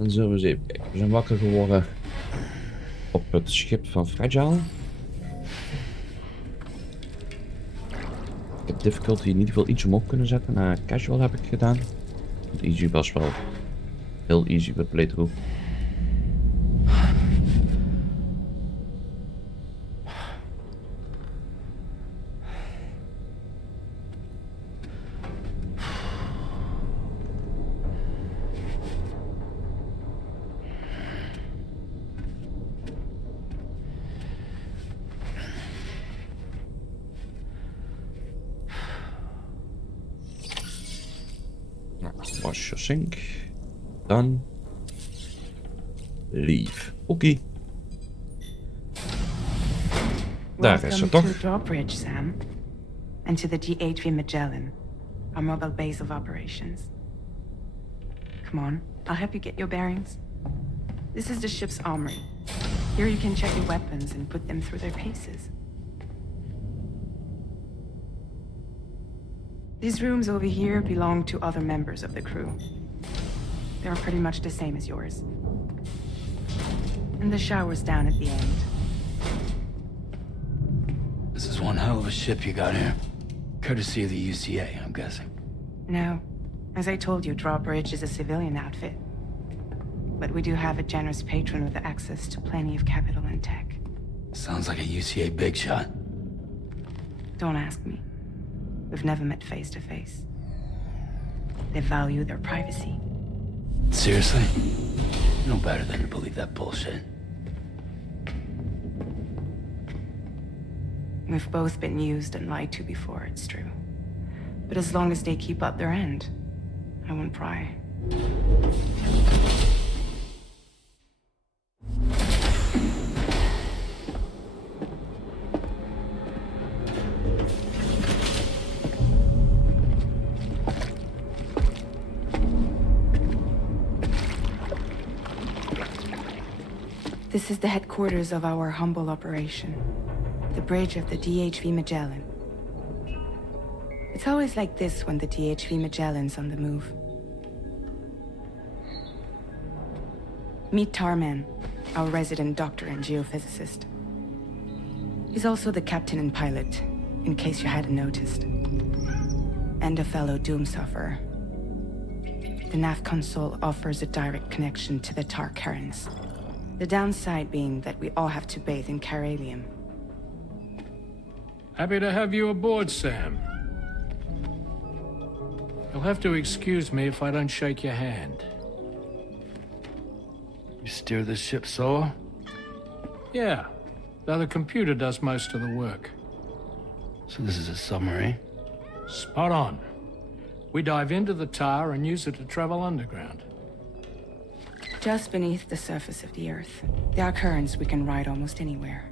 Dan zullen we eens even kijken. We zijn wakker geworden op het schip van Fragile. Ik heb difficulty in ieder geval iets omhoog kunnen zetten. Naar casual heb ik gedaan. Want easy was wel heel easy met playthrough. Wash your sink. Done. Leave. Oké. Daar is ze Welcome toch. to Drawbridge, Sam. And to the DHV Magellan, our mobile base of operations. Come on, I'll help you get your bearings. This is the ship's armory. Here you can check your weapons and put them through their paces. These rooms over here belong to other members of the crew. They're pretty much the same as yours. And the shower's down at the end. This is one hell of a ship you got here. Courtesy of the UCA, I'm guessing. No. As I told you, Drawbridge is a civilian outfit. But we do have a generous patron with access to plenty of capital and tech. Sounds like a UCA big shot. Don't ask me. We've never met face to face. They value their privacy. Seriously? No better than to believe that bullshit. We've both been used and lied to before, it's true. But as long as they keep up their end, I won't pry. This is the headquarters of our humble operation. The bridge of the DHV Magellan. It's always like this when the DHV Magellan's on the move. Meet Tarman, our resident doctor and geophysicist. He's also the captain and pilot, in case you hadn't noticed. And a fellow doom sufferer. The nav console offers a direct connection to the Tar currents. The downside being that we all have to bathe in Caralium. Happy to have you aboard, Sam. You'll have to excuse me if I don't shake your hand. You steer this ship solo? Yeah, though the computer does most of the work. So this is a submarine? Spot on. We dive into the tar and use it to travel underground. Just beneath the surface of the Earth, there are currents we can ride almost anywhere.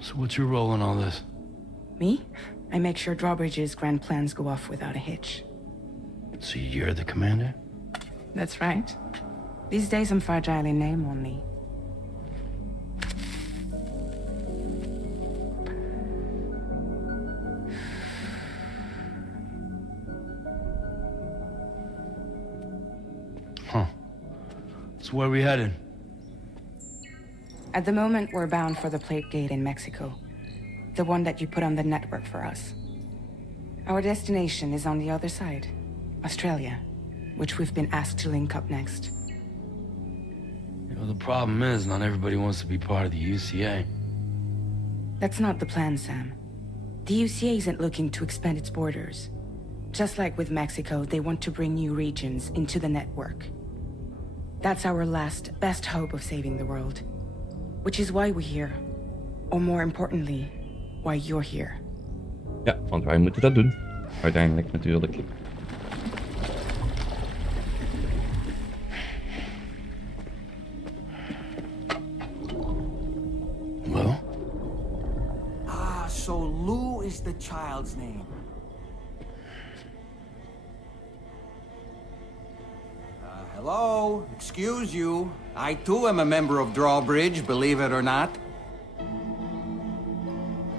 So what's your role in all this? Me? I make sure Drawbridge's grand plans go off without a hitch. So you're the commander? That's right. These days I'm fragile in name only. Huh. So where are we headed? At the moment, we're bound for the Plate Gate in Mexico. The one that you put on the network for us. Our destination is on the other side, Australia, which we've been asked to link up next. You know, the problem is not everybody wants to be part of the UCA. That's not the plan, Sam. The UCA isn't looking to expand its borders. Just like with Mexico, they want to bring new regions into the network. That's our last, best hope of saving the world. Which is why we're here. Or more importantly, why you're here. Ja, want wij moeten dat doen. Uiteindelijk natuurlijk. Well? Ah, so Lou is the child's name. Hello? Excuse you. I too am a member of Drawbridge, believe it or not.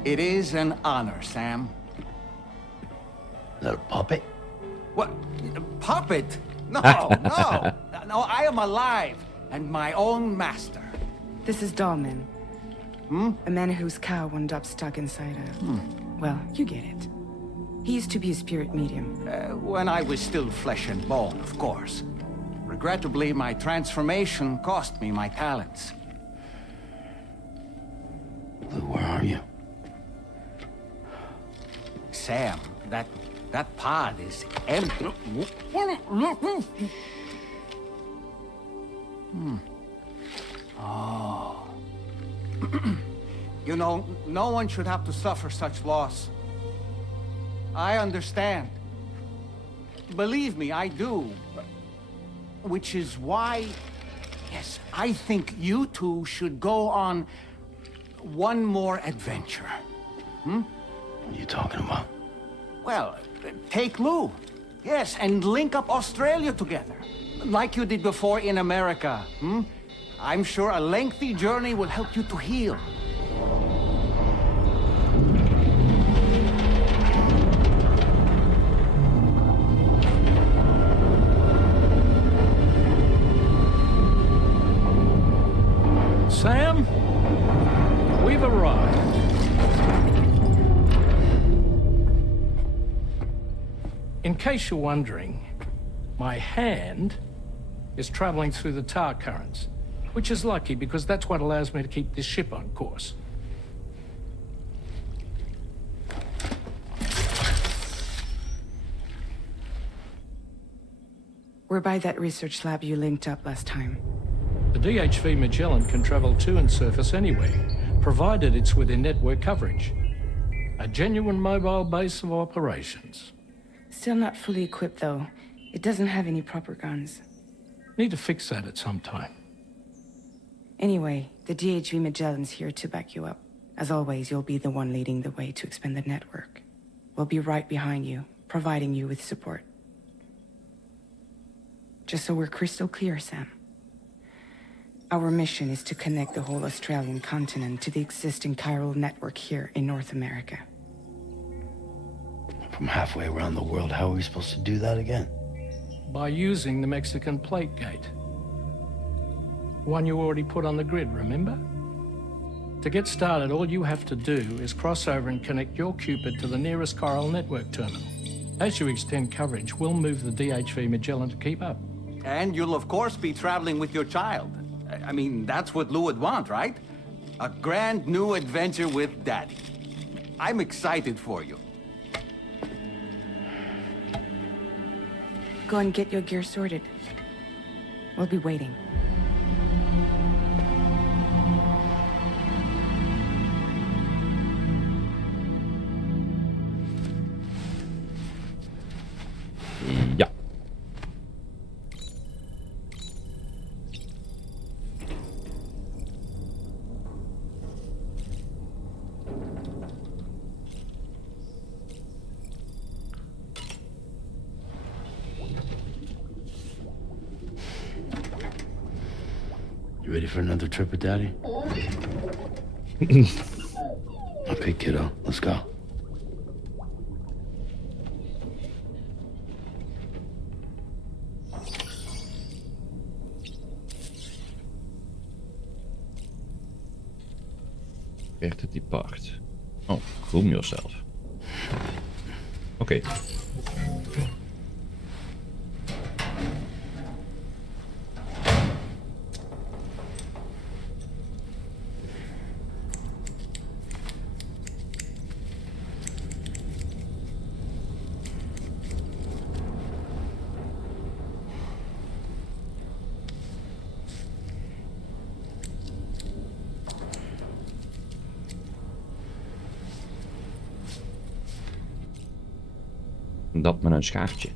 It is an honor, Sam. Is that a puppet? What? Puppet? No, no. No, I am alive and my own master. This is Dahlman. A man whose cow wound up stuck inside a... Well, you get it. He used to be a spirit medium. When I was still flesh and bone, of course. Regrettably, my transformation cost me my talents. Lou, where are you? Sam, that pod is empty. Oh. You know, no one should have to suffer such loss. I understand. Believe me, I do. Which is why, yes, I think you two should go on one more adventure. What are you talking about? Well, take Lou. Yes, and link up Australia together. Like you did before in America. I'm sure a lengthy journey will help you to heal. Sam, we've arrived. In case you're wondering, my hand is traveling through the tar currents, which is lucky because that's what allows me to keep this ship on course. We're by that research lab you linked up last time. The DHV Magellan can travel to and surface anywhere, provided it's within network coverage. A genuine mobile base of operations. Still not fully equipped, though. It doesn't have any proper guns. Need to fix that at some time. Anyway, the DHV Magellan's here to back you up. As always, you'll be the one leading the way to expand the network. We'll be right behind you, providing you with support. Just so we're crystal clear, Sam. Our mission is to connect the whole Australian continent to the existing chiral network here in North America. From halfway around the world, how are we supposed to do that again? By using the Mexican plate gate. One you already put on the grid, remember? To get started, all you have to do is cross over and connect your Cupid to the nearest chiral network terminal. As you extend coverage, we'll move the DHV Magellan to keep up. And you'll of course be traveling with your child. I mean, that's what Lou would want, right? A grand new adventure with Daddy. I'm excited for you. Go and get your gear sorted. We'll be waiting. Ja. You ready for another trip with Daddy? Okay, kiddo, let's go. Where to depart? Oh, groom yourself. Okay. Dat met een schaartje.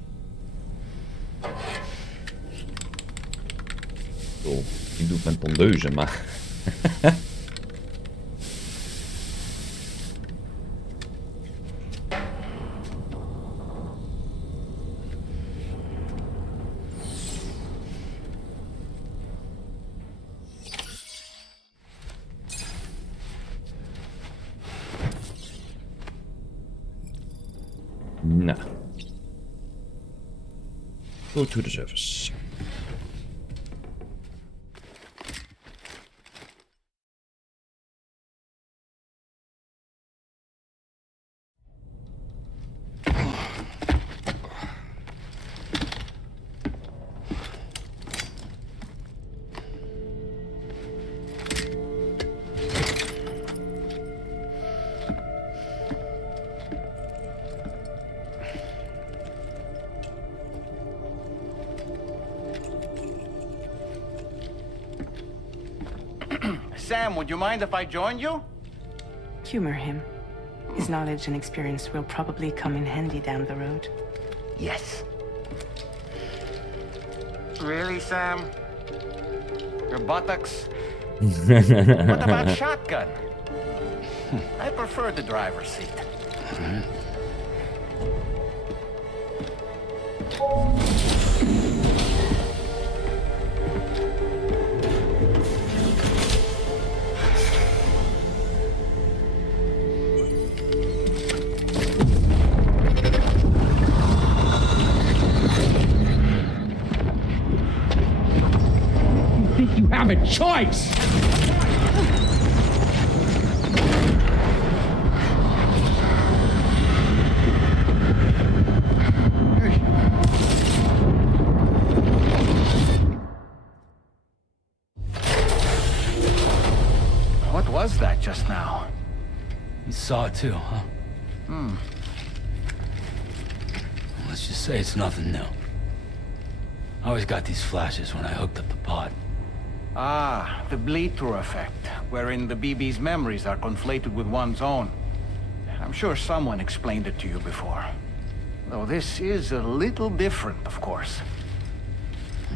Zo, ik doe het met tondeuzen, maar... Nou. Go to the surface. Sam, would you mind if I joined you? Humor him. His knowledge and experience will probably come in handy down the road. Yes. Really, Sam? Your buttocks? What about shotgun? I prefer the driver's seat. You have a choice! What was that just now? You saw it too, huh? Let's just say it's nothing new. I always got these flashes when I hooked up the pod. Ah, the bleed-through effect, wherein the BB's memories are conflated with one's own. I'm sure someone explained it to you before. Though this is a little different, of course.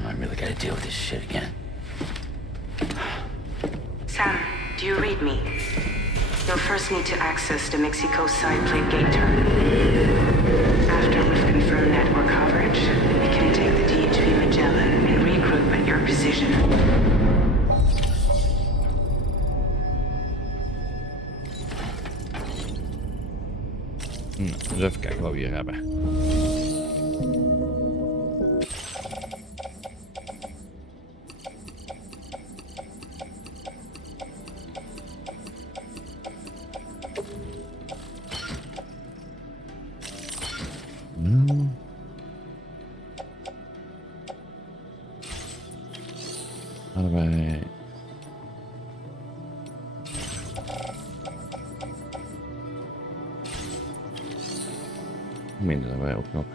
I really gotta deal with this shit again. Sam, do you read me? You'll first need to access the Mexico side plate gate terminal. After we've confirmed network coverage, we can take the DHV Magellan and regroup at your position. Dus even kijken wat we hier hebben. Hadden wij... Ik meen dat wij ook nog...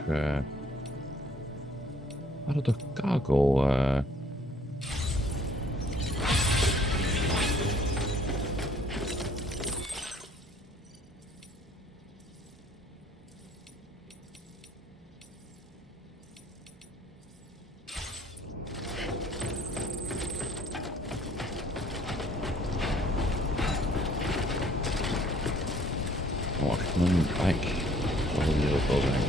hadden toch cargo... Oh, ik heb nog een bike. Dat wil hier ook wel zijn.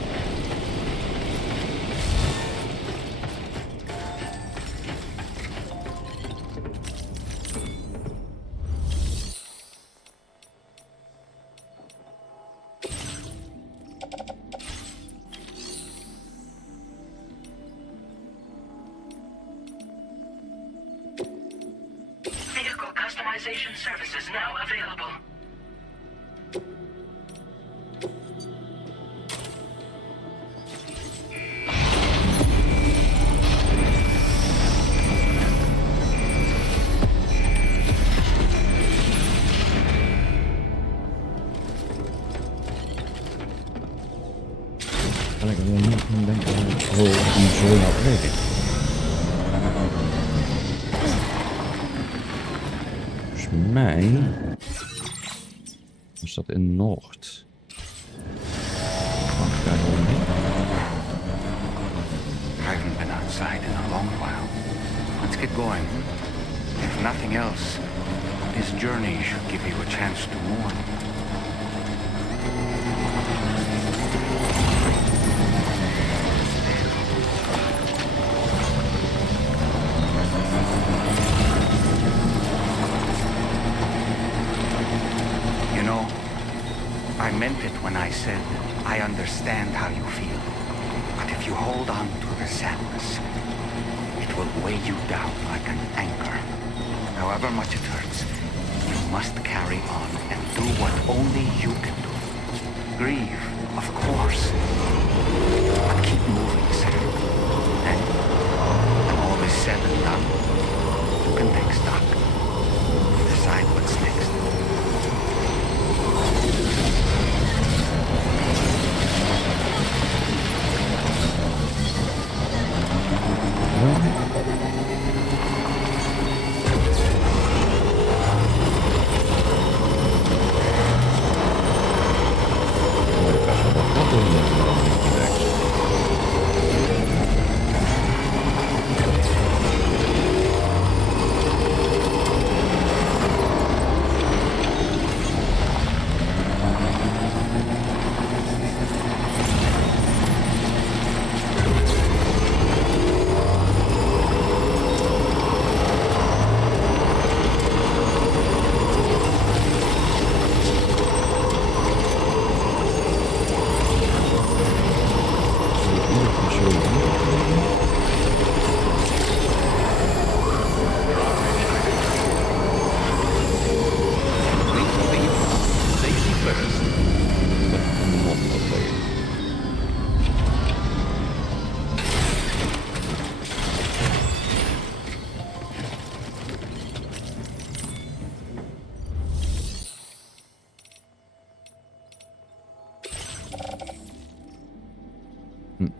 Vehicle customization services now available. Kan ik er wel niet van denken hoe die zo nou werken. Volgens mij was dat in Noord. Mag ik daar wel mee? I haven't been outside in a long while. Let's get going. If nothing else, this journey should give you a chance to mourn. You know, I meant it when I said I understand how you feel. But if If you hold on to the sadness, it will weigh you down like an anchor. However much it hurts, you must carry on and do what only you can do. Grieve, of course. But keep moving, Sam. And when all is said and done, you can take stock. Decide what's next.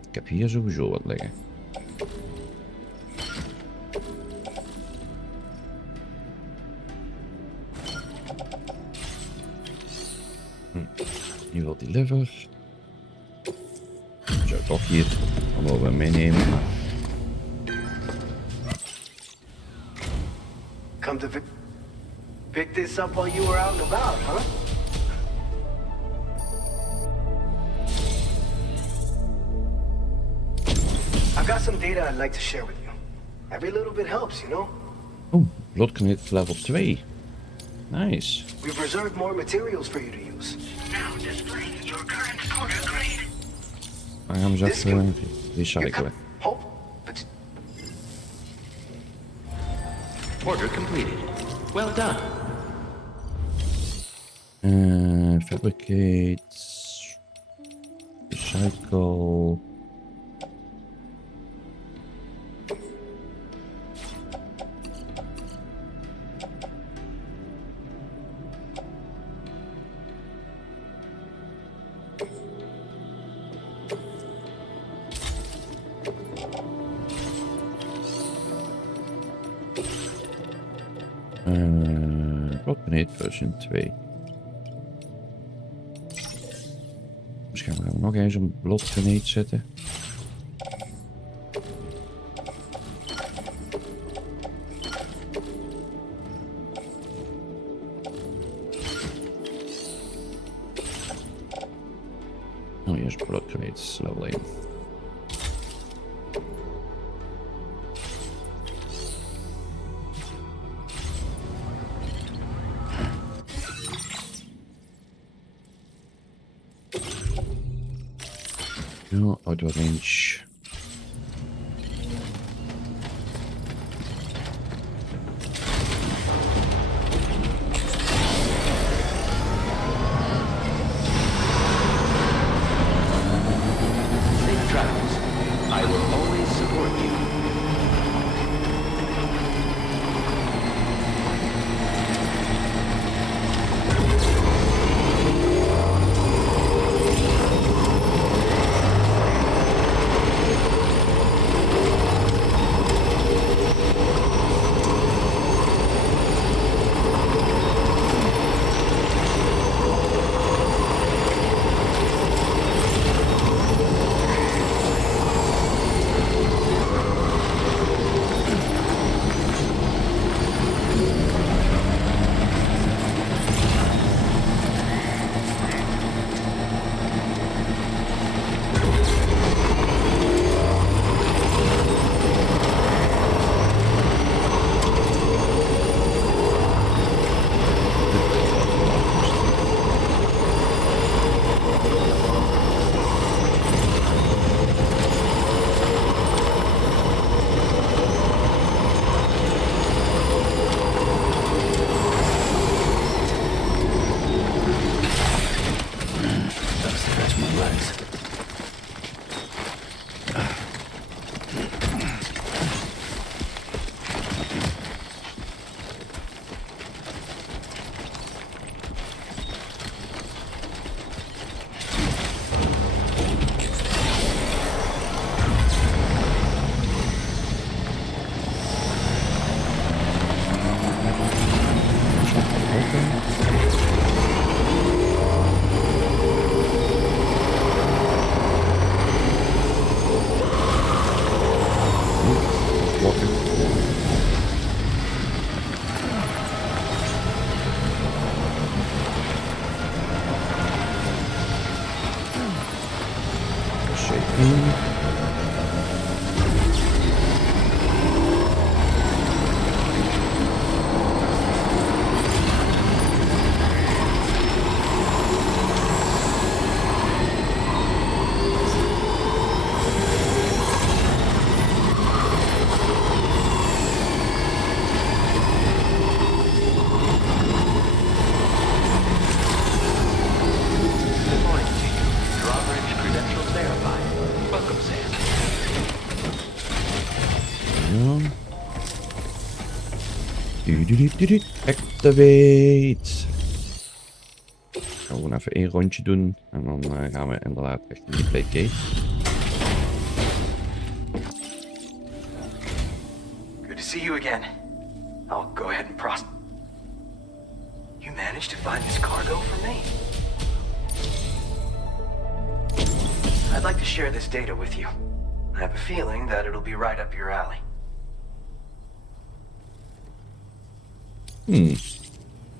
Ik heb hier sowieso wat liggen. Hier wil die liver. Zou ik ook hier allemaal weer meenemen. Come to pick this up while you were out and about, huh? I've got some data I'd like to share with you. Every little bit helps, you know? Oeh, bloedkneed level 2. Nice. We've reserved more materials for you to use. Now displaying your current order grade. Dan gaan we ze This even can- recyclen. Hope, but Order completed. Well done. Fabricate. Recycle. Bloedkneed version 2. Misschien gaan we nog eens een bloedkneed zetten. Oh, hier is bloedkneed level 1. No, out of range. Safe travels. I will always support you. blokken. C1. Good morning to you. Drawbridge credentials verified. Welcome, Sam. Ja. Du. Activate. Gaan we gewoon even 1 rondje doen. En dan gaan we inderdaad richting die plate gate. Good to see you again. I'll go ahead and process. You managed to find this cargo for me? I'd like to share this data with you. I have a feeling that it'll be right up your alley.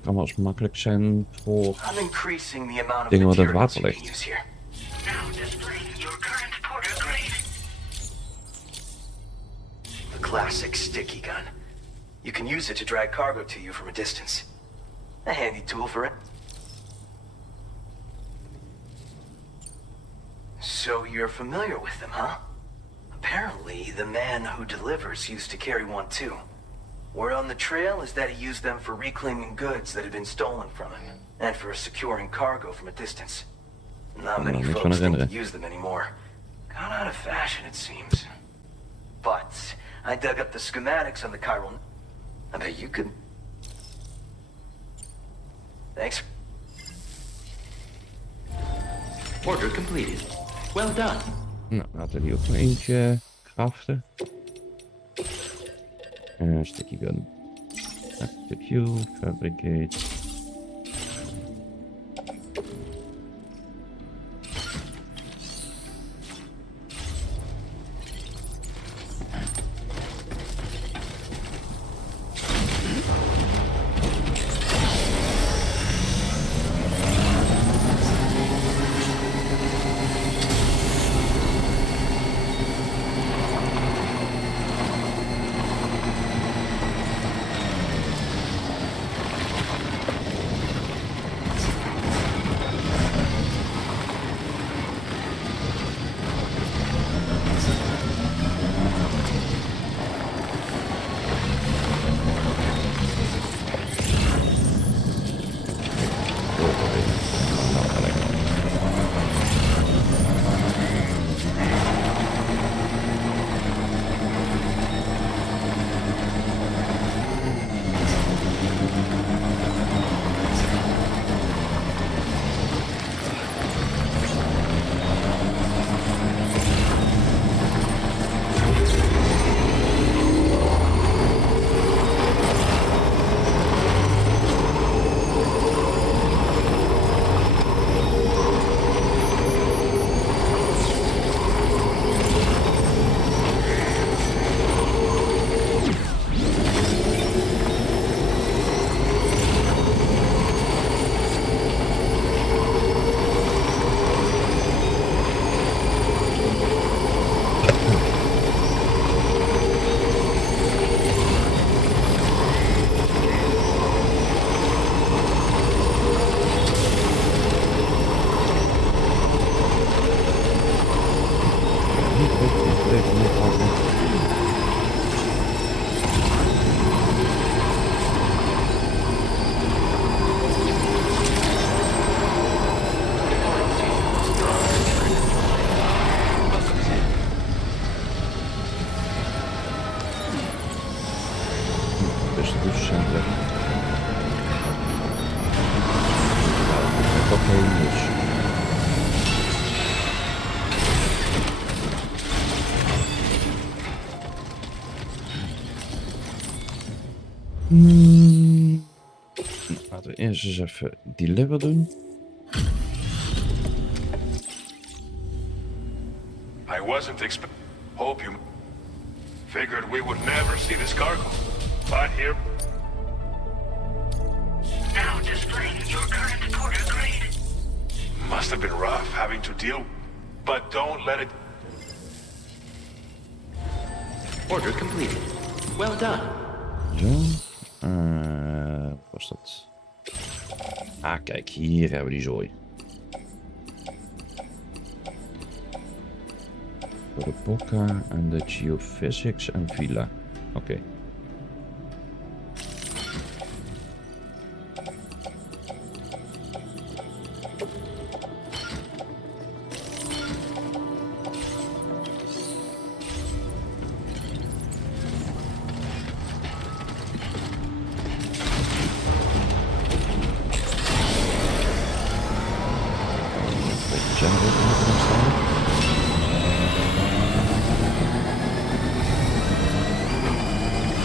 Kan wel eens makkelijk zijn voor I'm increasing the amount of dingen wat in het materials water you can ligt. use here. Now displaying your current Porter grade. The classic sticky gun. You can use it to drag cargo to you from a distance. A handy tool for it. So you're familiar with them, huh? Apparently, the man who delivers used to carry one too. Word on the trail is that he used them for reclaiming goods that had been stolen from him, and for securing cargo from a distance. Not many niks van folks think herinneren. to use them anymore. Gone out of fashion, it seems. But I dug up the schematics on the chiral. I bet you could. Thanks. Order completed. Well done. Nou, laten we die ook nog eentje craften. Sticky gun. Active fabricate. Laten we eerst eens even deliver doen. I wasn't hope you Figured we would never see this cargo. But here... Now displaying your current porter grade. Must have been rough having to deal... But don't let it... Order completed. Well done. Zo. Wat was dat? Ah, kijk, hier hebben we die zooi. Voor de Bokka en de Geophysics en Villa. Oké.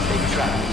Safe travels.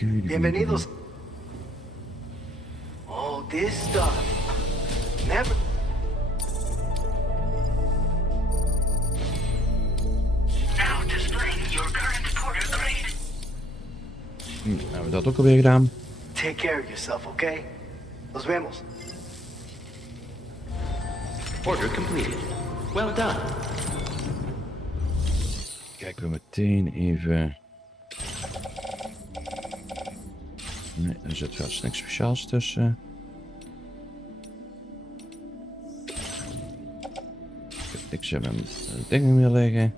Bienvenidos. Oh, this stuff. Never. Now displaying your current porter grade. Hebben we dat ook alweer gedaan? Take care of yourself, okay? Nos vemos. Order completed. Well done. Kijken we meteen even. Nee, er zit vast niks speciaals tussen. Ik zie mijn dingen weer liggen.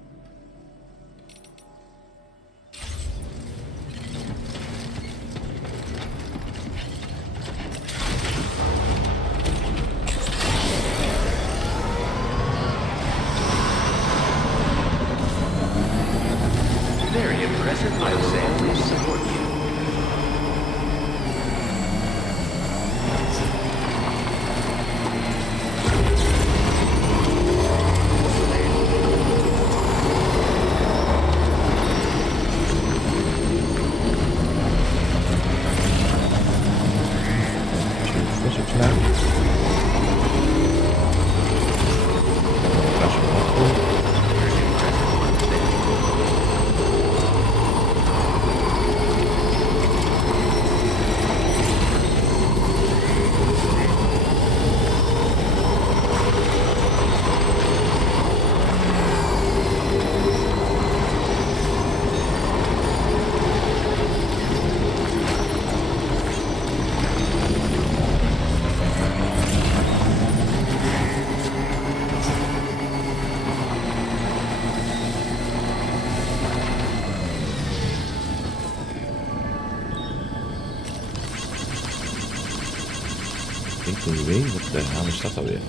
Very impressive, I'll say. We'll support you. Wat de hel is dat alweer?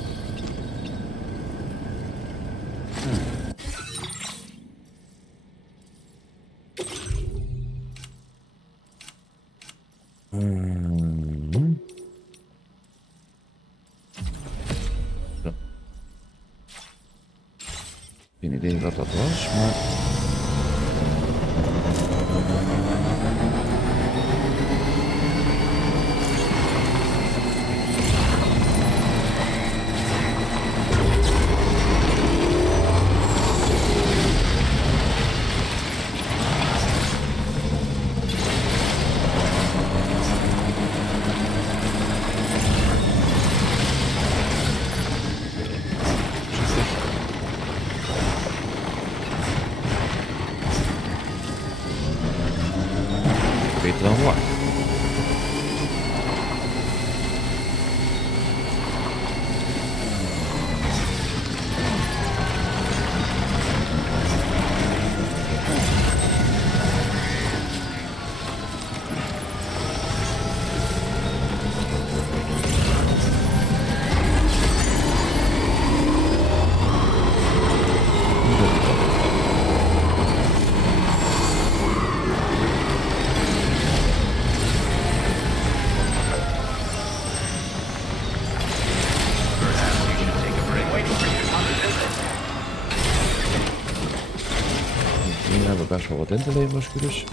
Zo. Geen idee wat dat was, maar... Beter dan verwacht. Hier hebben we best wel wat in te leveren als het goed is.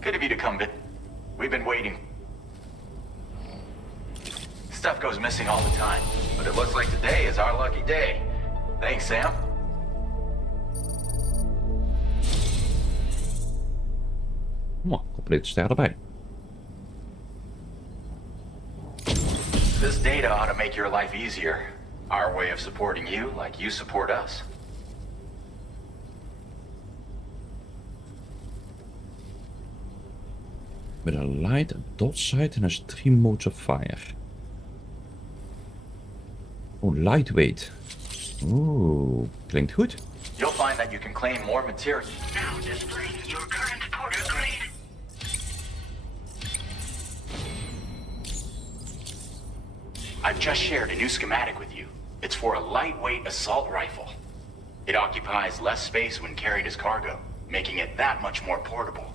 Good of you to come, Bit. We've been waiting. Stuff goes missing all the time, but it looks like today is our lucky day. Thanks, Sam. Complete ster erbij. This data ought to make your life easier. Our way of supporting you like you support us. Met een light, a dot sight en een stream modes of fire. Oh, lightweight. Oeh, klinkt goed. You'll find that you can claim more material. Now displaying your current porter grade. I've just shared a new schematic with you. It's for a lightweight assault rifle. It occupies less space when carried as cargo, making it that much more portable.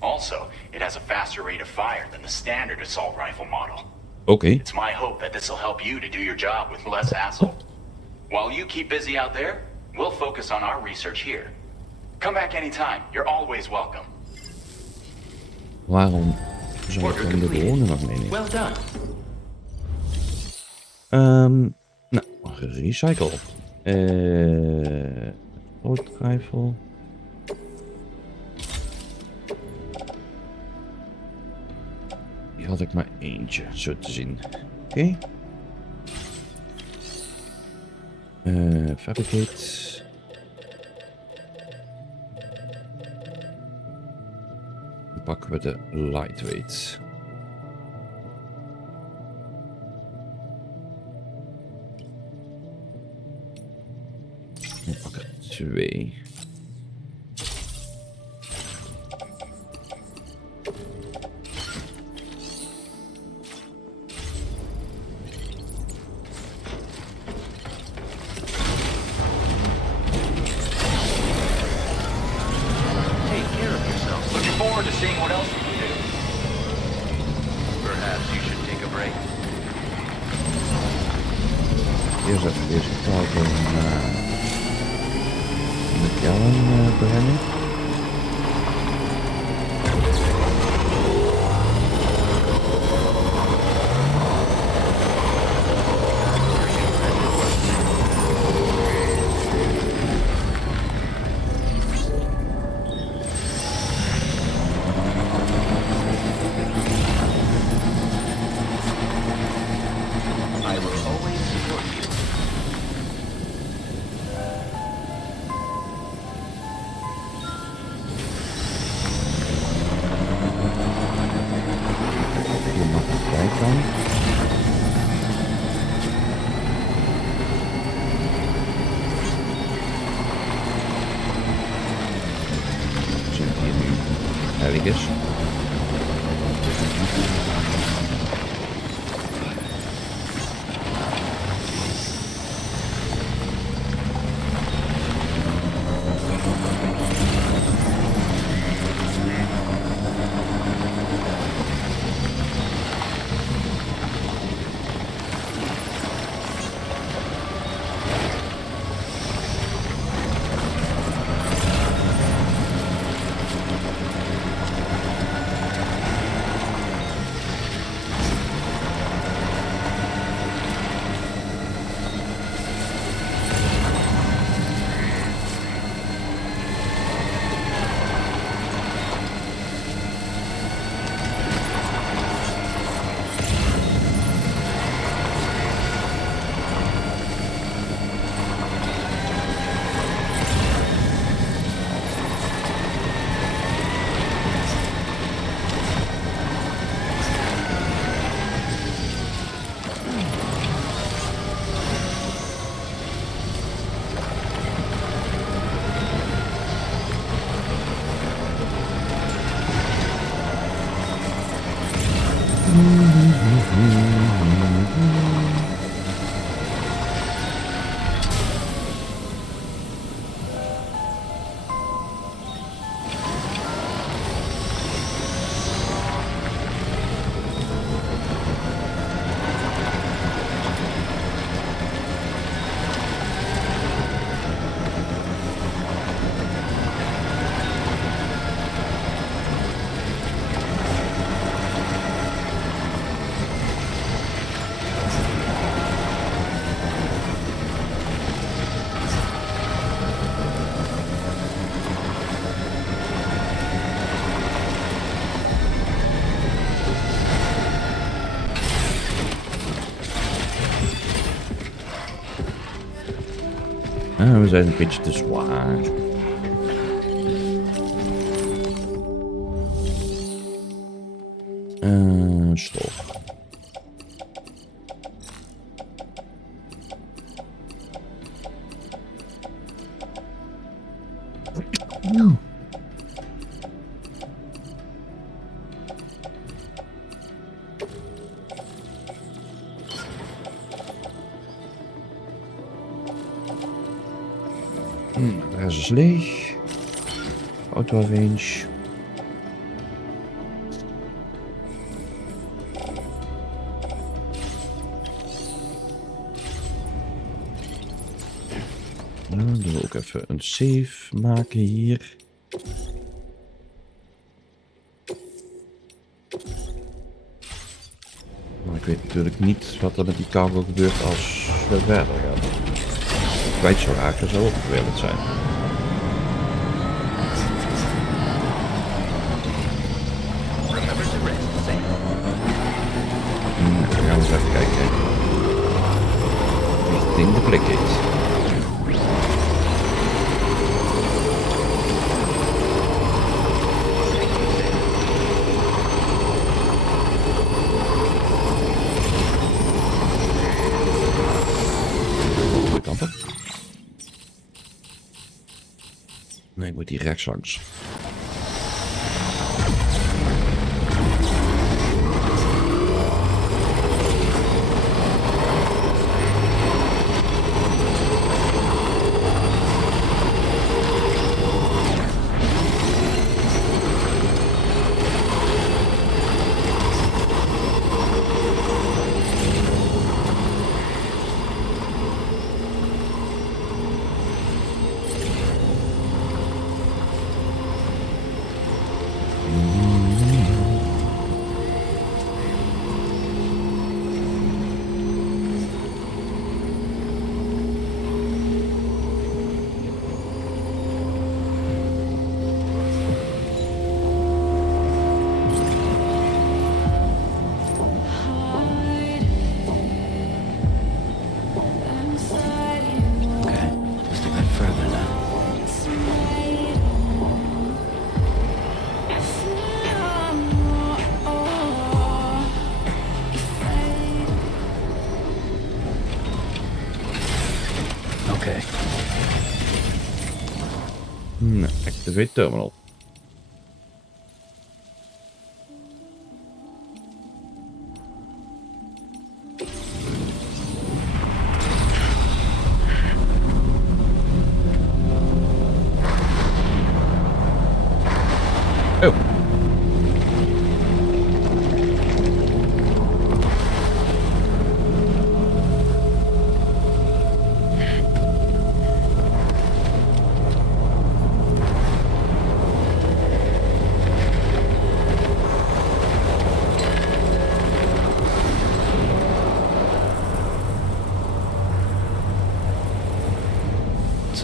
Also, it has a faster rate of fire than the standard assault rifle model. Oké. It's my hope that this will help you to do your job with less hassle. While you keep busy out there, we'll focus on our research here. Come back anytime. You're always welcome. Waarom zou ik dan de drone nog meenemen? Well done. Nou, recycle. Rifle. Die had ik maar eentje, zo te zien. Oké. Fabricate. pakken we de lightweight. We pakken 2. Eerst even deze kabel met jou brengen. Ergens. We zijn een beetje te zwaar. Stof. De rest is leeg. Auto range. Dan doen we ook even een save maken hier. Maar ik weet natuurlijk niet wat er met die cargo gebeurt als we verder gaan. Kwijt zou raken zou ook vervelend zijn. Dan gaan we eens even kijken. Richting de Blackgate. rechts langs. Activate terminal. Oh.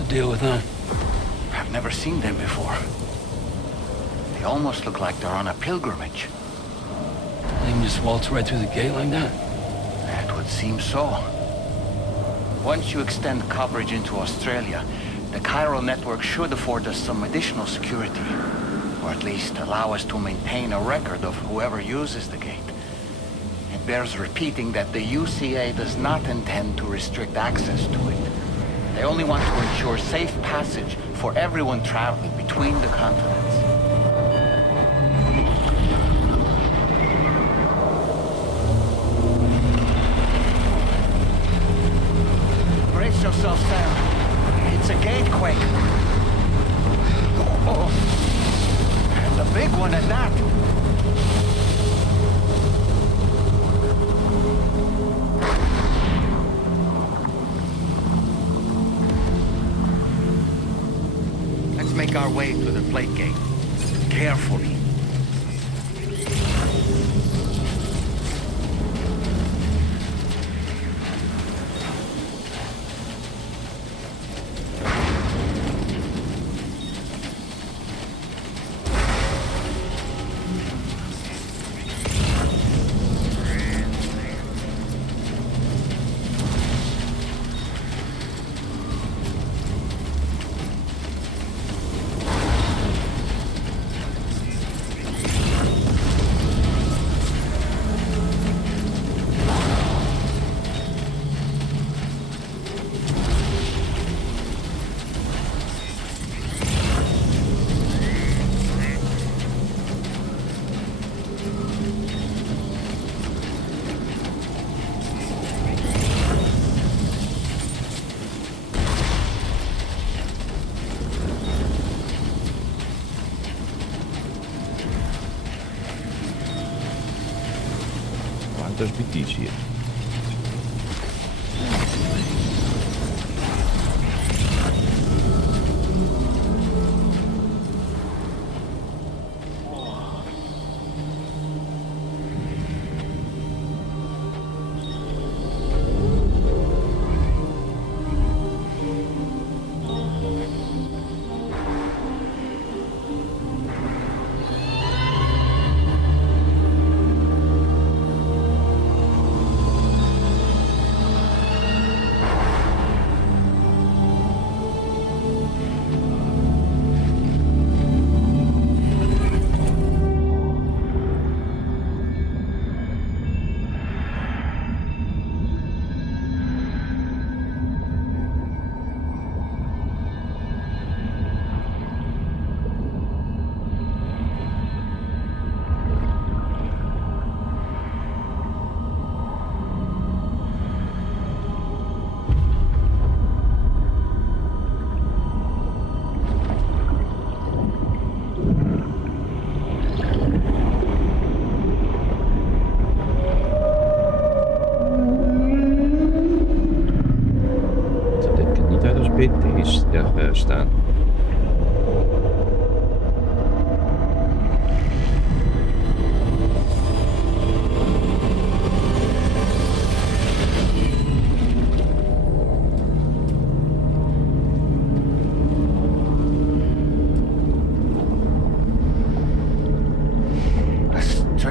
Deal with them. I've never seen them before. They almost look like they're on a pilgrimage. They can just waltz right through the gate like that? It would seem so. Once you extend coverage into Australia, the chiral network should afford us some additional security. Or at least allow us to maintain a record of whoever uses the gate. It bears repeating that the UCA does not intend to restrict access to it. They only want to ensure safe passage for everyone traveling between the continents. Brace yourself, Sam. It's a gate quake. Oh, and a big one at that. Make our way to the plate gate. Carefully. Quantas BT's hier?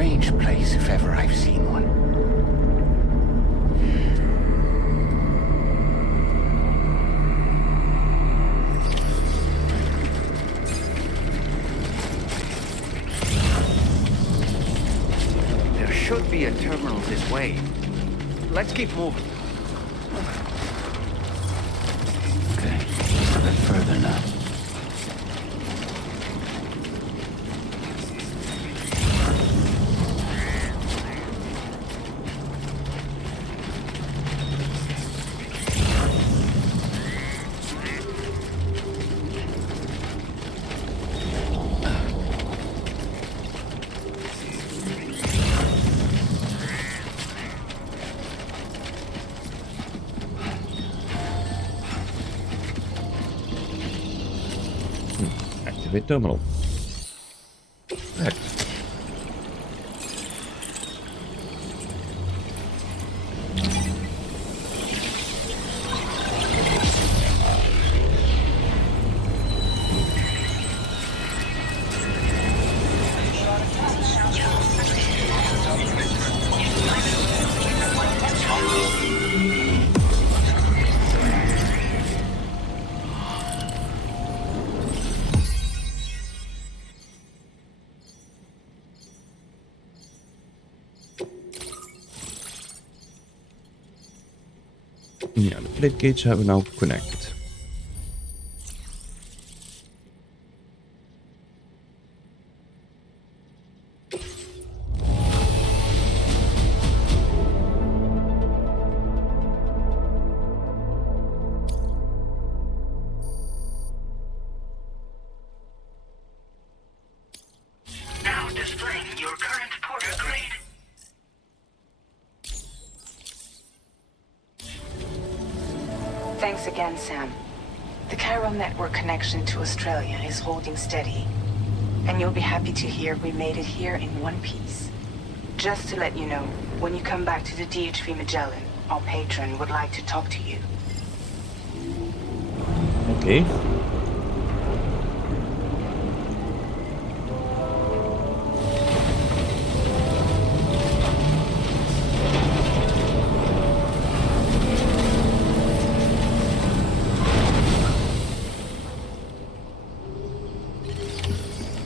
strange place if ever I've seen one. There should be a terminal this way. Let's keep moving. Okay, just a bit further now. Activate terminal. Correct. Ja, de plate gates hebben we nou connect. Now displaying your current porter grade. Thanks again, Sam. The chiral network connection to Australia is holding steady. And you'll be happy to hear we made it here in one piece. Just to let you know, when you come back to the DHV Magellan, our patron would like to talk to you. Oké.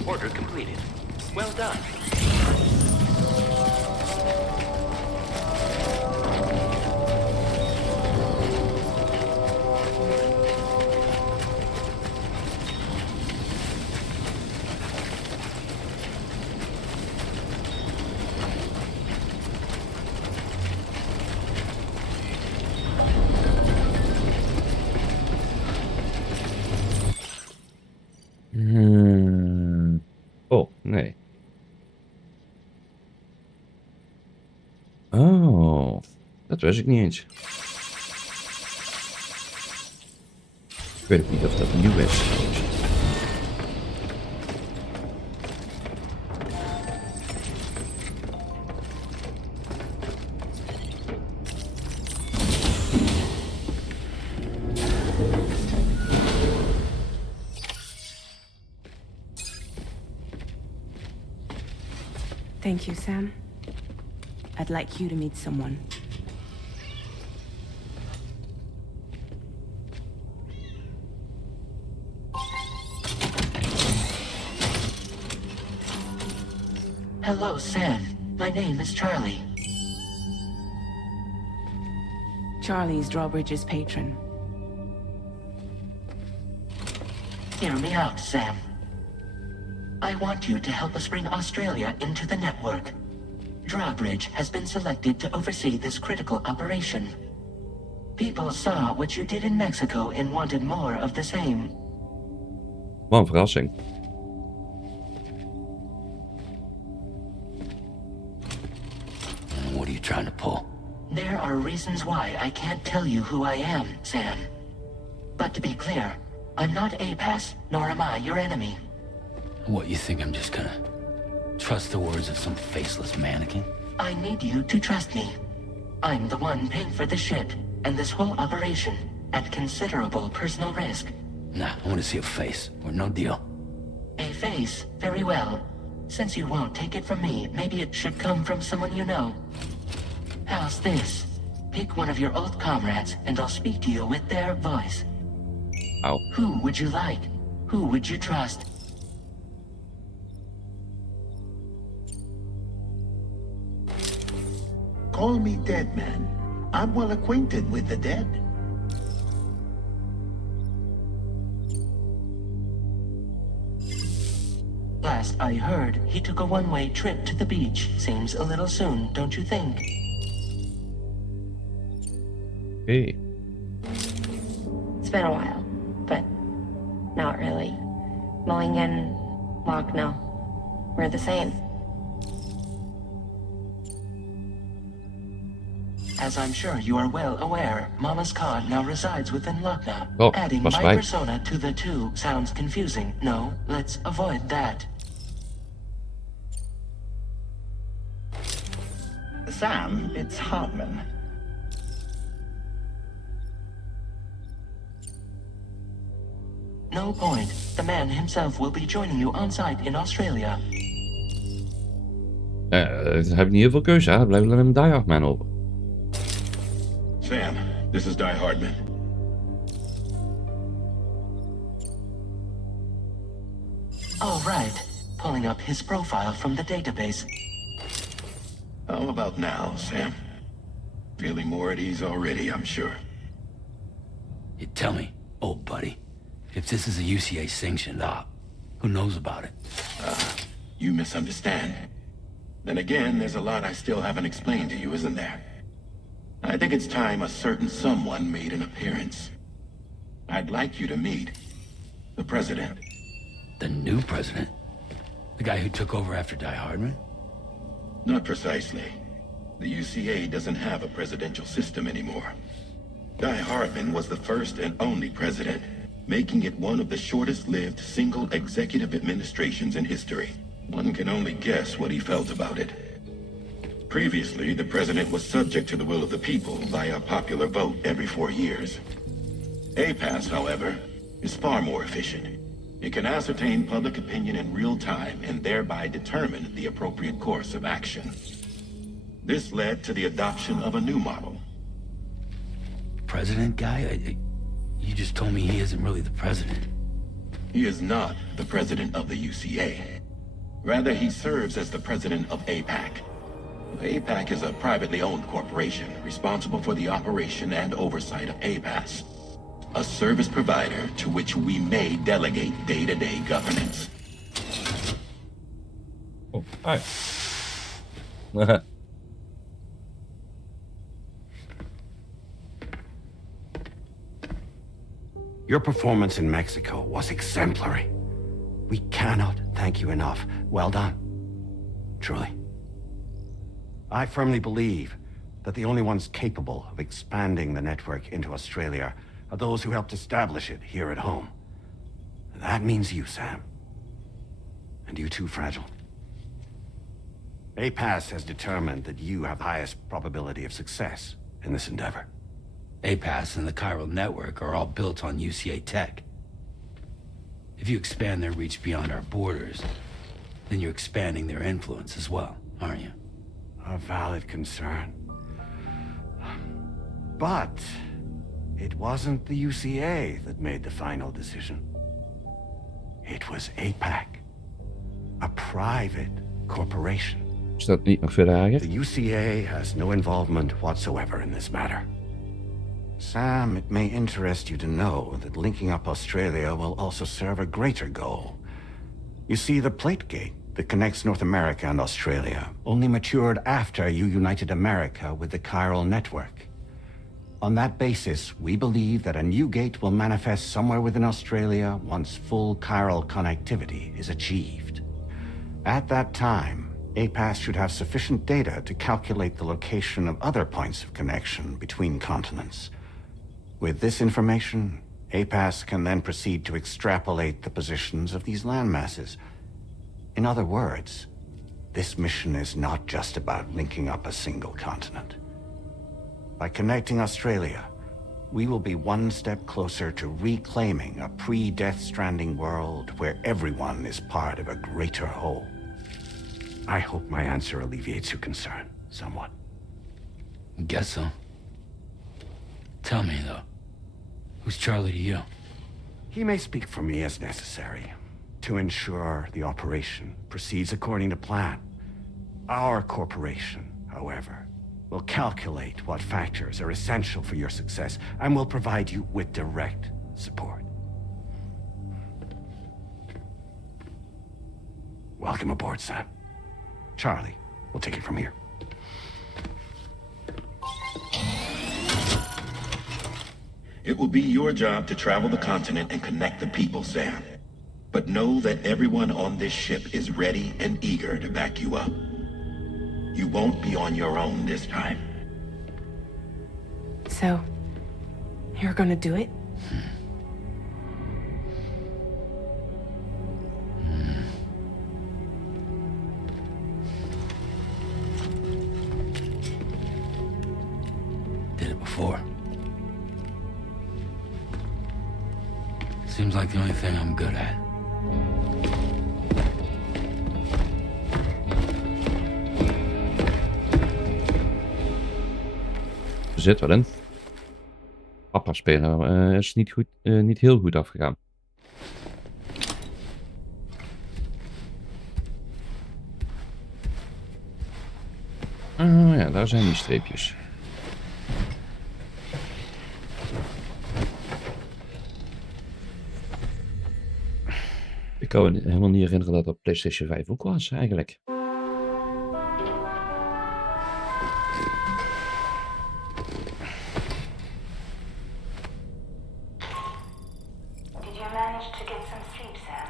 Order completed. Well done. Oh, nee. Oh, dat wist ik niet eens. Ik weet ook niet of dat nieuw is. Thank you, Sam. I'd like you to meet someone. Hello, Sam. My name is Charlie. Charlie's Drawbridge's patron. Hear me out, Sam. I want you to help us bring Australia into the network. Drawbridge has been selected to oversee this critical operation. People saw what you did in Mexico and wanted more of the same. Wat een verrassing. What are you trying to pull? There are reasons why I can't tell you who I am, Sam. But to be clear, I'm not APAS, nor am I your enemy. What, you think I'm just gonna trust the words of some faceless mannequin? I need you to trust me. I'm the one paying for the ship and this whole operation at considerable personal risk. Nah, I want to see a face, or no deal. A face, very well. Since you won't take it from me, maybe it should come from someone you know. How's this? Pick one of your old comrades, and I'll speak to you with their voice. Ow. Who would you like? Who would you trust? Call me dead man. I'm well acquainted with the dead. Last I heard, he took a one-way trip to the beach. Seems a little soon, don't you think? Hey. It's been a while, but not really. Mulligan, Lochno, we're the same. As I'm sure you are well aware, Mama's Khan now resides within Lochna. Oh, Adding was my right. persona to the two sounds confusing. No, let's avoid that. Sam, it's Hartman. No point. The man himself will be joining you on site in Australia. Ze hebben niet heel veel keuze, hè? Blijven alleen maar Die Hard Man over. Sam, this is Die Hardman. All right. Pulling up his profile from the database. How about now, Sam? Feeling more at ease already, I'm sure. You tell me, old buddy, if this is a UCA sanctioned op, who knows about it? You misunderstand. Then again, there's a lot I still haven't explained to you, isn't there? I think it's time a certain someone made an appearance. I'd like you to meet the president. The new president? The guy who took over after Die Hardman? Not precisely. The UCA doesn't have a presidential system anymore. Die Hardman was the first and only president, making it one of the shortest-lived single executive administrations in history. One can only guess what he felt about it. Previously, the president was subject to the will of the people via popular vote every 4 years. APAS, however, is far more efficient. It can ascertain public opinion in real time and thereby determine the appropriate course of action. This led to the adoption of a new model. President guy? You just told me he isn't really the president. He is not the president of the UCA. Rather, he serves as the president of APAC. APAC is a privately owned corporation responsible for the operation and oversight of APAS, a service provider to which we may delegate day-to-day governance. Oh, hi. Your performance in Mexico was exemplary. We cannot thank you enough. Well done. Truly. I firmly believe that the only ones capable of expanding the network into Australia are those who helped establish it here at home. That means you, Sam. And you too, Fragile. APAS has determined that you have the highest probability of success in this endeavor. APAS and the chiral network are all built on UCA tech. If you expand their reach beyond our borders, then you're expanding their influence as well, aren't you? A valid concern. But it wasn't the UCA that made the final decision. It was APAC, a private corporation. Is dat niet nog veel erger? The UCA has no involvement whatsoever in this matter. Sam, it may interest you to know that linking up Australia will also serve a greater goal. You see, the plate gate that connects North America and Australia only matured after you united America with the chiral network. On that basis, we believe that a new gate will manifest somewhere within Australia once full chiral connectivity is achieved. At that time, APAS should have sufficient data to calculate the location of other points of connection between continents. With this information, APAS can then proceed to extrapolate the positions of these landmasses. In other words, this mission is not just about linking up a single continent. By connecting Australia, we will be one step closer to reclaiming a pre-Death Stranding world where everyone is part of a greater whole. I hope my answer alleviates your concern somewhat. Guess so. Tell me, though. Who's Charlie to you? He may speak for me as necessary to ensure the operation proceeds according to plan. Our corporation, however, will calculate what factors are essential for your success and will provide you with direct support. Welcome aboard, Sam. Charlie, we'll take it from here. It will be your job to travel the continent and connect the people, Sam. But know that everyone on this ship is ready and eager to back you up. You won't be on your own this time. So, you're gonna do it? Did it before. Seems like the only thing I'm good at. Er zit wel in. Papa spelen is niet heel goed afgegaan. Ja, daar zijn die streepjes. Ik kan me helemaal niet herinneren dat dat PlayStation 5 ook was, eigenlijk. Did you manage to get some sleep, Sam?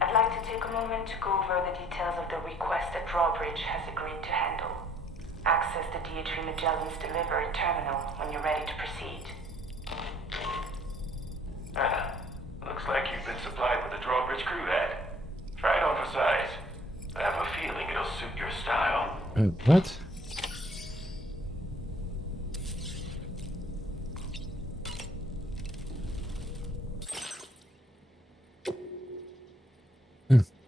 I'd like to take a moment to go over the details of the request that Drawbridge has agreed to handle. Access the D3 Magellan's delivery terminal when you're ready to proceed. Looks like you've been supplied with a Drawbridge crew head. Try it on for size. I have a feeling it'll suit your style. What?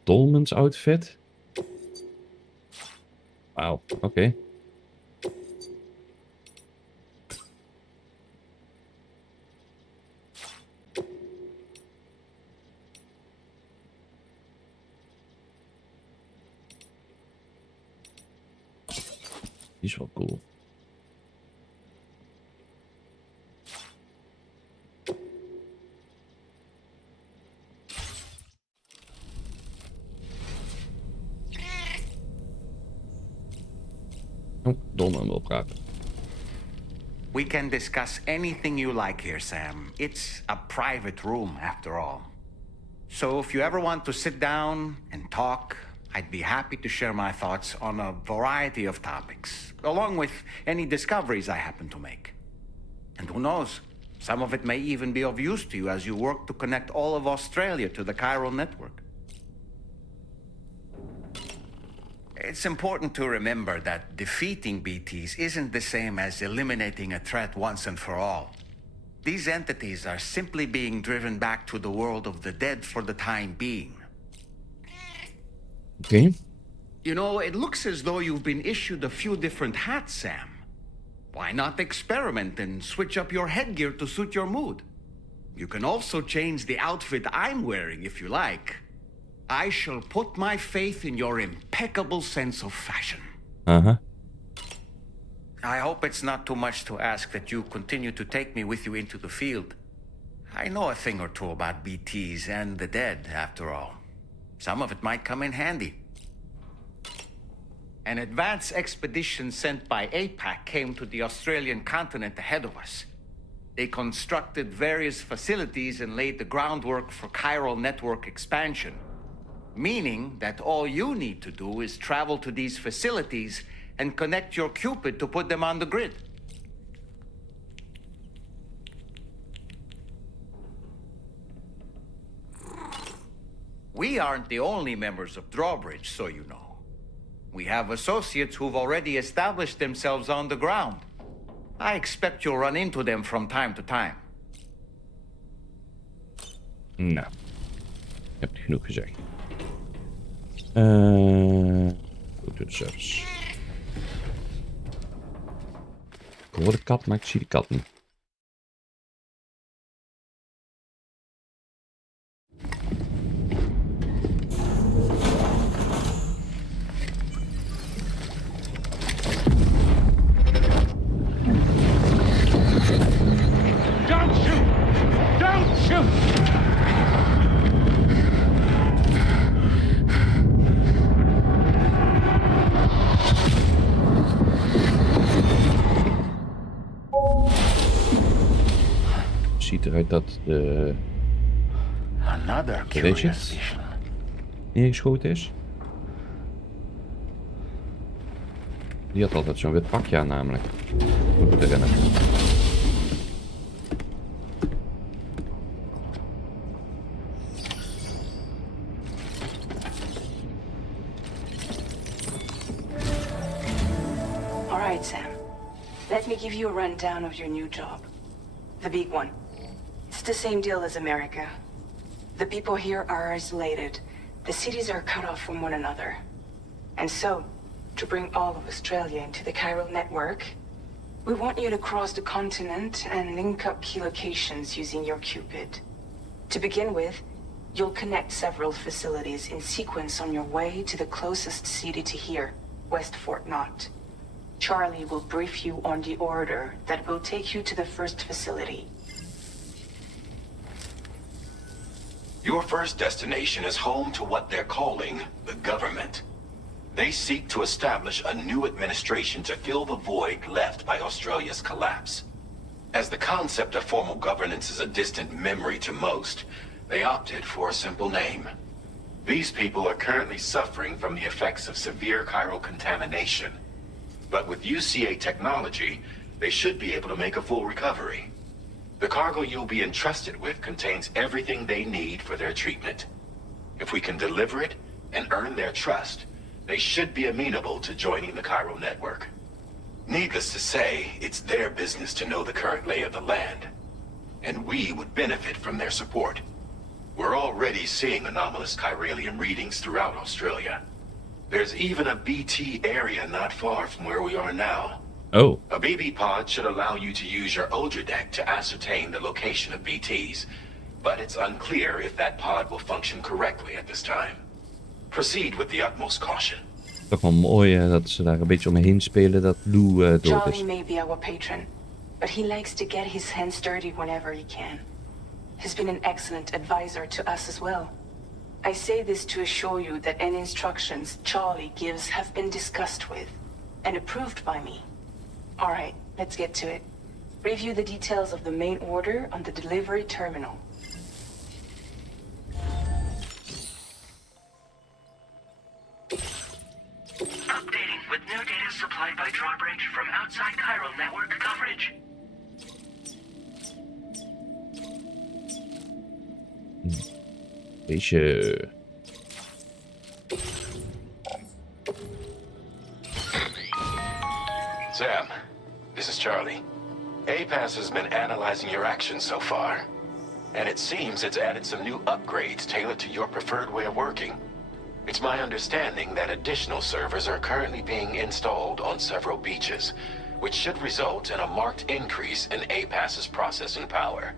Dolmens outfit? Wauw, oké. Die is wel cool. Oh, Dolman wil praten. We can discuss anything you like here, Sam. It's a private room, after all. So if you ever want to sit down and talk, I'd be happy to share my thoughts on a variety of topics, along with any discoveries I happen to make. And who knows, some of it may even be of use to you as you work to connect all of Australia to the chiral network. It's important to remember that defeating BTs isn't the same as eliminating a threat once and for all. These entities are simply being driven back to the world of the dead for the time being. Okay. You know, it looks as though you've been issued a few different hats, Sam. Why not experiment and switch up your headgear to suit your mood? You can also change the outfit I'm wearing if you like. I shall put my faith in your impeccable sense of fashion. Uh-huh. I hope it's not too much to ask that you continue to take me with you into the field. I know a thing or two about BTs and the dead, after all. Some of it might come in handy. An advance expedition sent by APAC came to the Australian continent ahead of us. They constructed various facilities and laid the groundwork for chiral network expansion. Meaning that all you need to do is travel to these facilities and connect your Cupid to put them on the grid. We aren't the only members of Drawbridge, so you know. We have associates who've already established themselves on the ground. I expect you'll run into them from time to time. Nou, ik heb het genoeg gezegd. Service. Ik hoor de kat, maar ik zie de kat niet. Don't shoot! Don't shoot! Ziet eruit dat de Another regent curious vision. neergeschoten is. Die had altijd zo'n wit pakje aan namelijk. Moet ik rennen. All right, Sam. Let me give you a rundown of your new job. The big one. It's the same deal as America. The people here are isolated. The cities are cut off from one another. And so, to bring all of Australia into the chiral network, we want you to cross the continent and link up key locations using your Cupid. To begin with, you'll connect several facilities in sequence on your way to the closest city to here, West Fort Knott. Charlie will brief you on the order that will take you to the first facility. Your first destination is home to what they're calling the government. They seek to establish a new administration to fill the void left by Australia's collapse. As the concept of formal governance is a distant memory to most, they opted for a simple name. These people are currently suffering from the effects of severe chiral contamination. But with UCA technology, they should be able to make a full recovery. The cargo you'll be entrusted with contains everything they need for their treatment. If we can deliver it and earn their trust, they should be amenable to joining the chiral network. Needless to say, it's their business to know the current lay of the land, and we would benefit from their support. We're already seeing anomalous chiralium readings throughout Australia. There's even a BT area not far from where we are now. Oh. A BB pod should allow you to use your Ultra deck to ascertain the location of BTs, but it's unclear if that pod will function correctly at this time. Proceed with the utmost caution. Toch wel mooi dat ze daar een beetje omheen spelen dat Lou dood is. Charlie may be our patron, but he likes to get his hands dirty whenever he can. He's been an excellent advisor to us as well. I say this to assure you that any instructions Charlie gives have been discussed with and approved by me. All right, let's get to it. Review the details of the main order on the delivery terminal. Updating with new data supplied by drawbridge from outside chiral network coverage. Deze. Sam, this is Charlie. APAS has been analyzing your actions so far, and it seems it's added some new upgrades tailored to your preferred way of working. It's my understanding that additional servers are currently being installed on several beaches, which should result in a marked increase in APAS's processing power.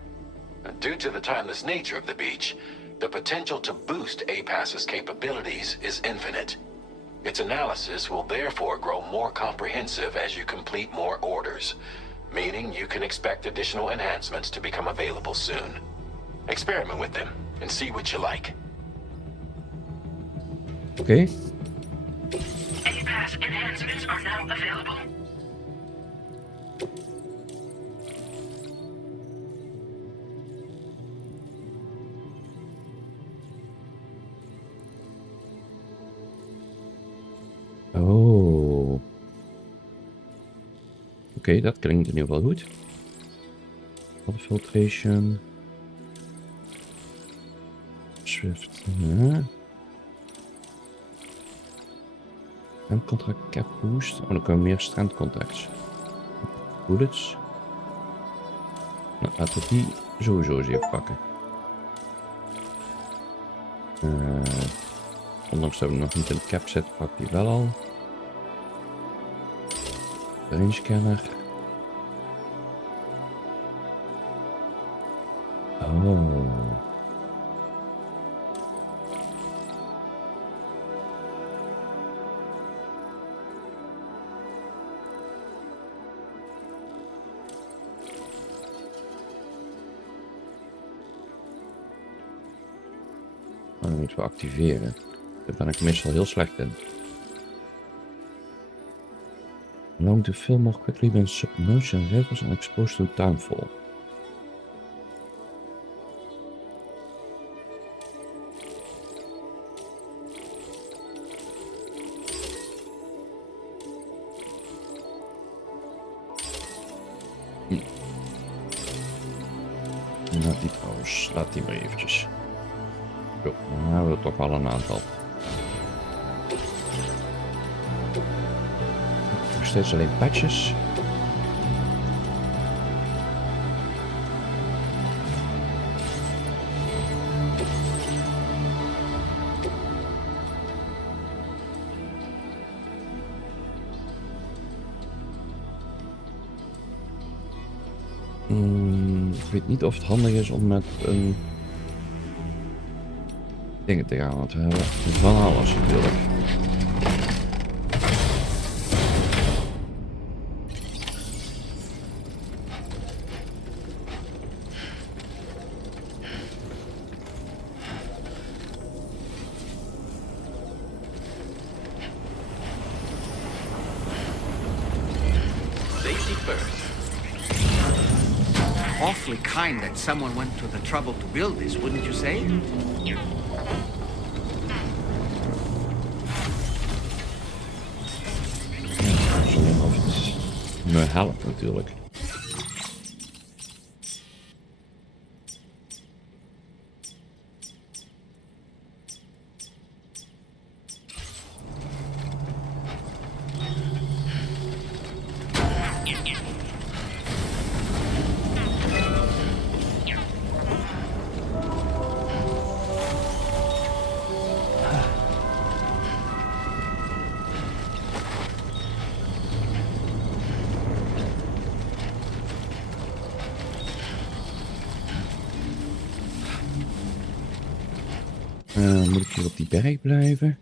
Due to the timeless nature of the beach, the potential to boost APAS's capabilities is infinite. Its analysis will therefore grow more comprehensive as you complete more orders, meaning you can expect additional enhancements to become available soon. Experiment with them and see what you like. Okay. APAS enhancements are now available. Oh. Oké, dat klinkt in ieder geval goed. Water filtration. Swift. Ja. Contract cap boost. Oh, dan kunnen we meer strandcontracts. Bullets. Nou, laten we die sowieso eens even pakken. Ondanks dat we nog niet in de cap zitten, pak die wel al. Range scanner. Oh. Dat moeten we activeren. Daar ben ik meestal heel slecht in. Along the film more quickly when submersion rivers and exposed to downfall. Nou, die trouwens. Laat die maar eventjes. Zo, dan hebben we toch al een aantal. Nog steeds alleen patches. Ik weet niet of het handig is om met een dingen te gaan, want we hebben van alles natuurlijk. Safety first. Awfully kind that someone went to the trouble to build this, wouldn't you say? Zolang of het me helpt natuurlijk. Moet ik hier op die berg blijven?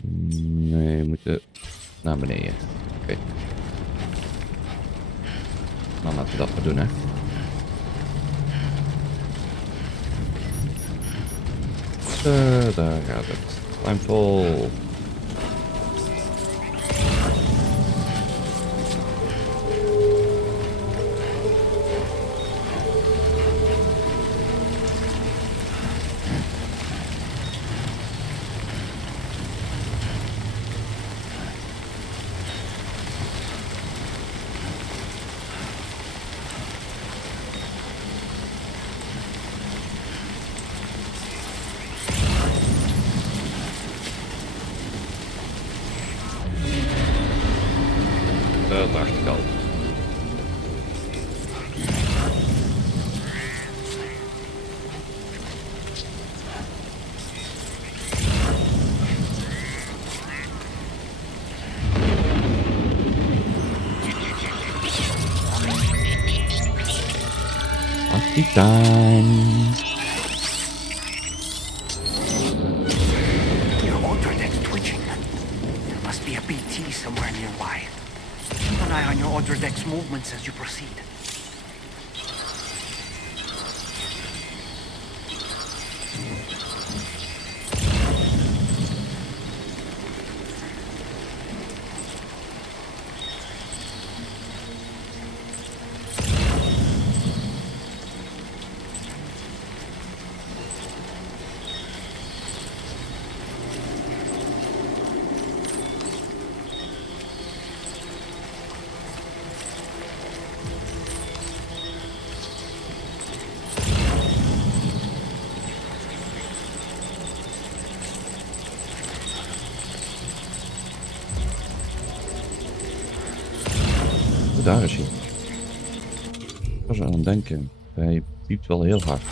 Nee, we moeten naar beneden. Oké. Dan laten we dat maar doen, hè. Daar gaat het. I'm vol. Dat dacht ik al. Party time. Your outer deck's twitching. There must be a BT somewhere nearby. Keep an eye on your outer deck's movements as you proceed. Daar is hij. Ik was aan het denken. Hij piept wel heel hard.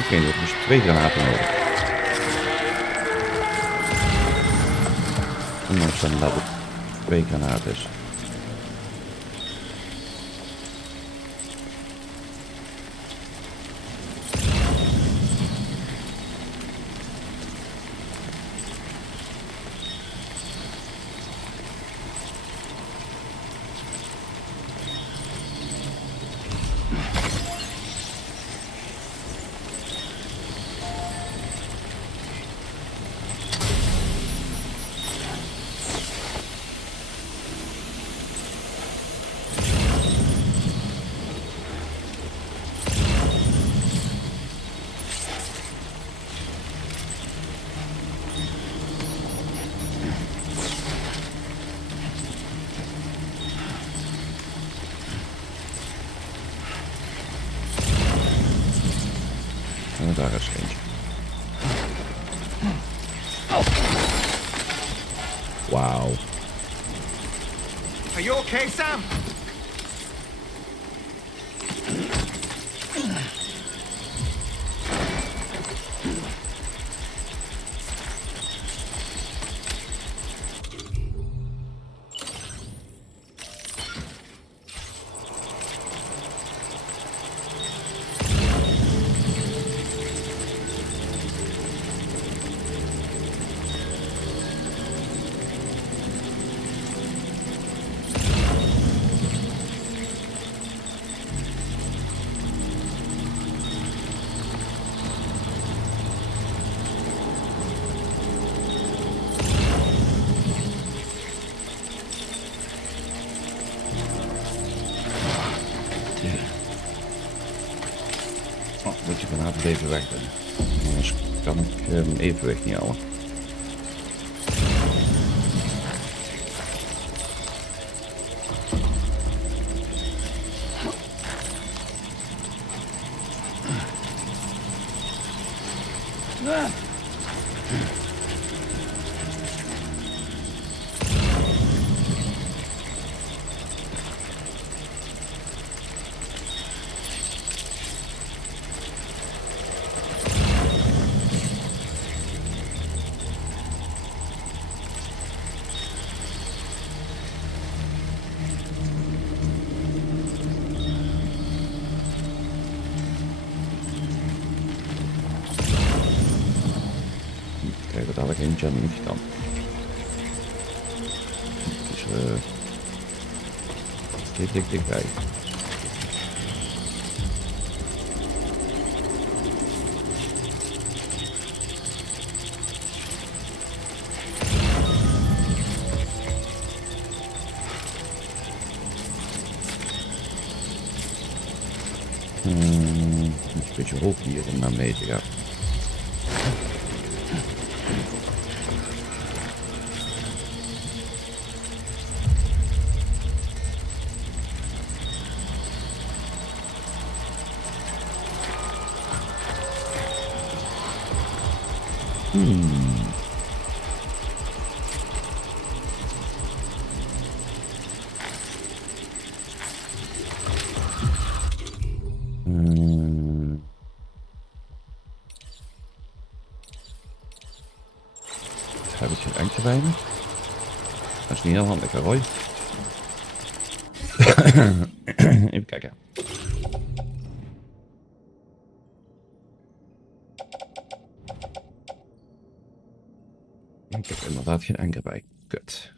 Oké, je hebt dus 2 granaten nodig. Ondanks dat het 2 granaten is. En daar is eentje. Wauw. Are you okay, Sam? Oh, moet je vanavond even weg doen. Anders kan ik mijn evenwicht niet houden. Kijk, dat had ik eentje aan niet gedaan. Dus dichtbij. Een beetje hoog hier om naar mee te gaan. Heb ik geen enkele bij me? Dat is niet heel handig, hè, Roy? Even kijken. Ik heb inderdaad geen enkel bij. Kut.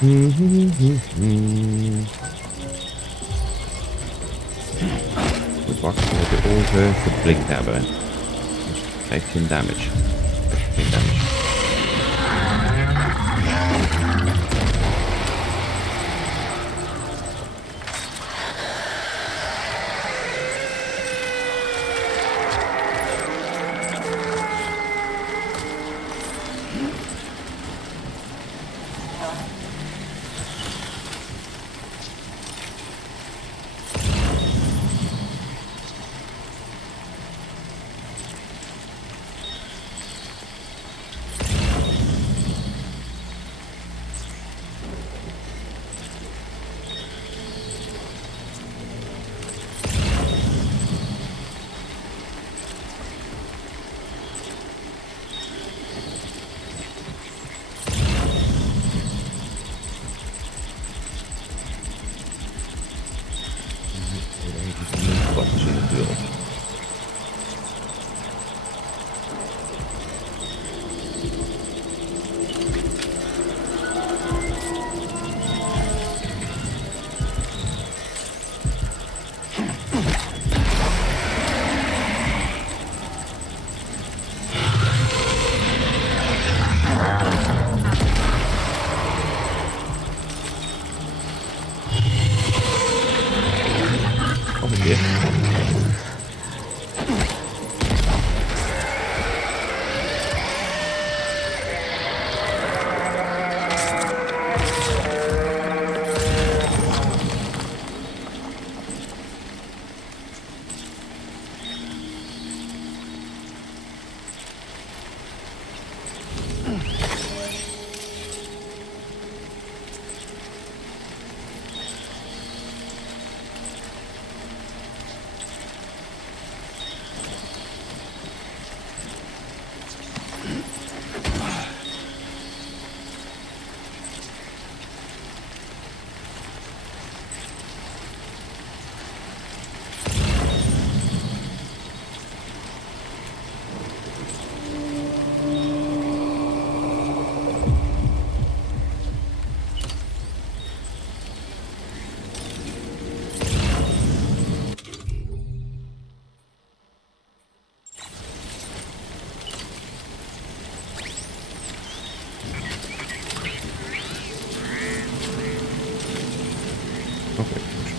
Moet wachten tot de ogen geblinkt hebben. Dus krijgt geen damage. Geen damage.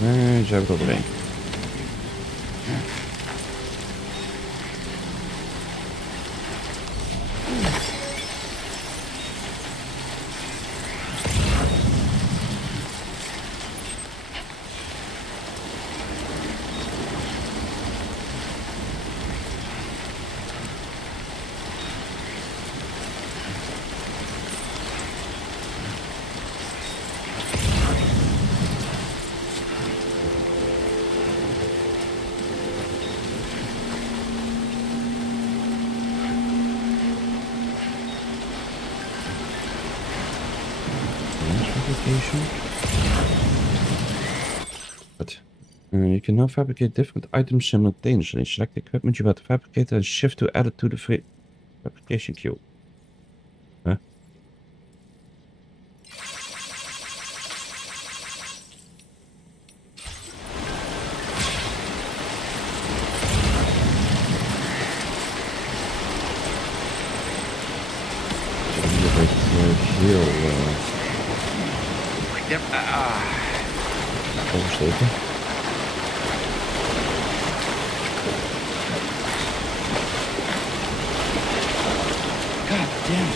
Nee, ze hebben er doorheen. But you can now fabricate different items simultaneously. Select the equipment you want to fabricate and shift to add it to the fabrication queue. Huh? Oversteken. God damn it.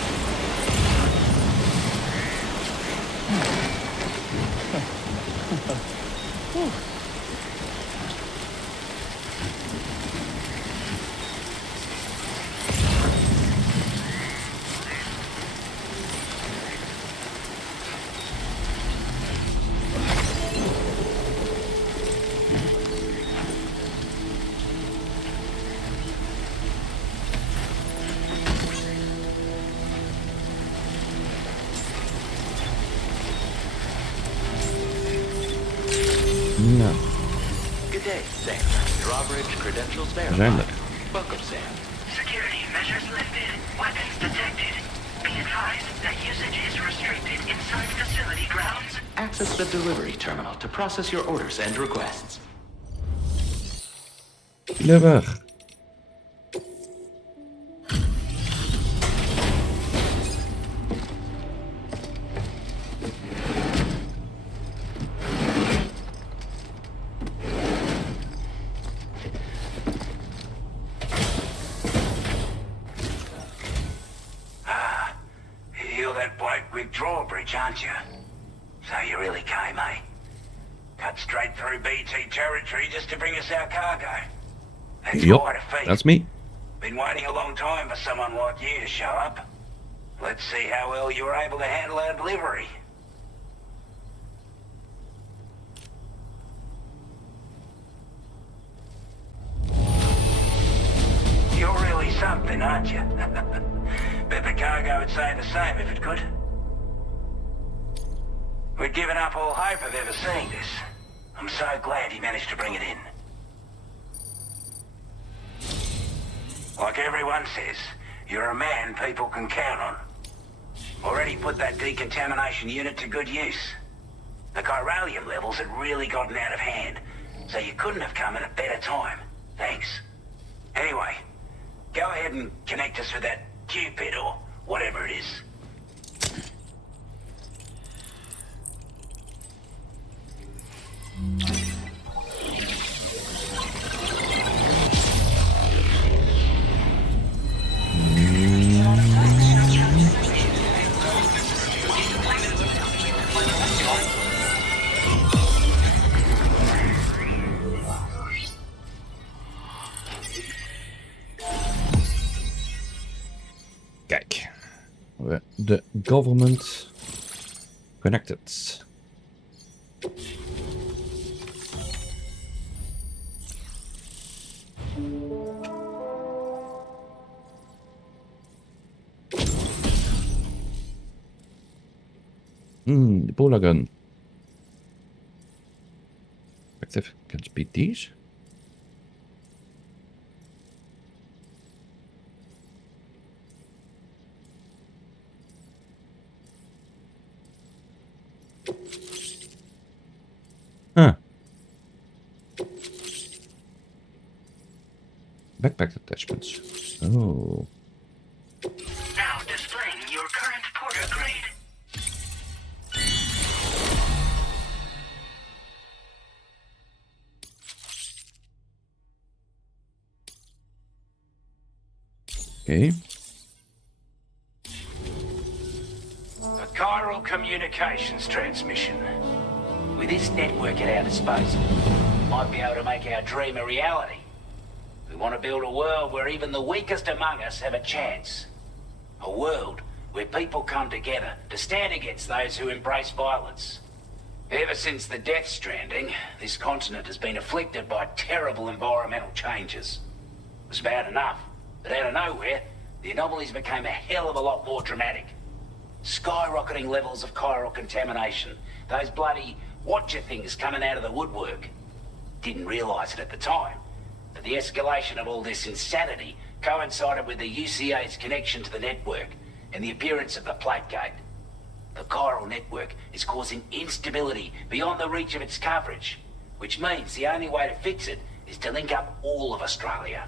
No. Good day, Sam. Drawbridge credentials verified. Zijn er. Welcome, Sam. Security measures lifted. Weapons detected. Be advised that usage is restricted inside facility grounds. Access the delivery terminal to process your orders and requests. Deliver. You're that bloke with drawbridge, aren't you? So you really came, eh? Cut straight through BT territory just to bring us our cargo. That's quite a feat. That's me. Been waiting a long time for someone like you to show up. Let's see how well you were able to handle our delivery. You're really something, aren't you? Bet the cargo would say the same if it could. We'd given up all hope of ever seeing this. I'm so glad he managed to bring it in. Like everyone says, you're a man people can count on. Already put that decontamination unit to good use. The chiralium levels had really gotten out of hand, so you couldn't have come at a better time. Thanks. Anyway, go ahead and connect us with that Cupid or whatever it is. Kijk. De government connected. The polar gun. Effective can speed these. Huh. Backpack attachments. Oh. Now displaying your current porter grade. Okay. A chiral communications transmission. With this network at our disposal, we might be able to make our dream a reality. We want to build a world where even the weakest among us have a chance. A world where people come together to stand against those who embrace violence. Ever since the Death Stranding, this continent has been afflicted by terrible environmental changes. It was bad enough, but out of nowhere, the anomalies became a hell of a lot more dramatic. Skyrocketing levels of chiral contamination, those bloody watcher things coming out of the woodwork. Didn't realise it at the time, but the escalation of all this insanity coincided with the UCA's connection to the network and the appearance of the plate gate. The chiral network is causing instability beyond the reach of its coverage, which means the only way to fix it is to link up all of Australia.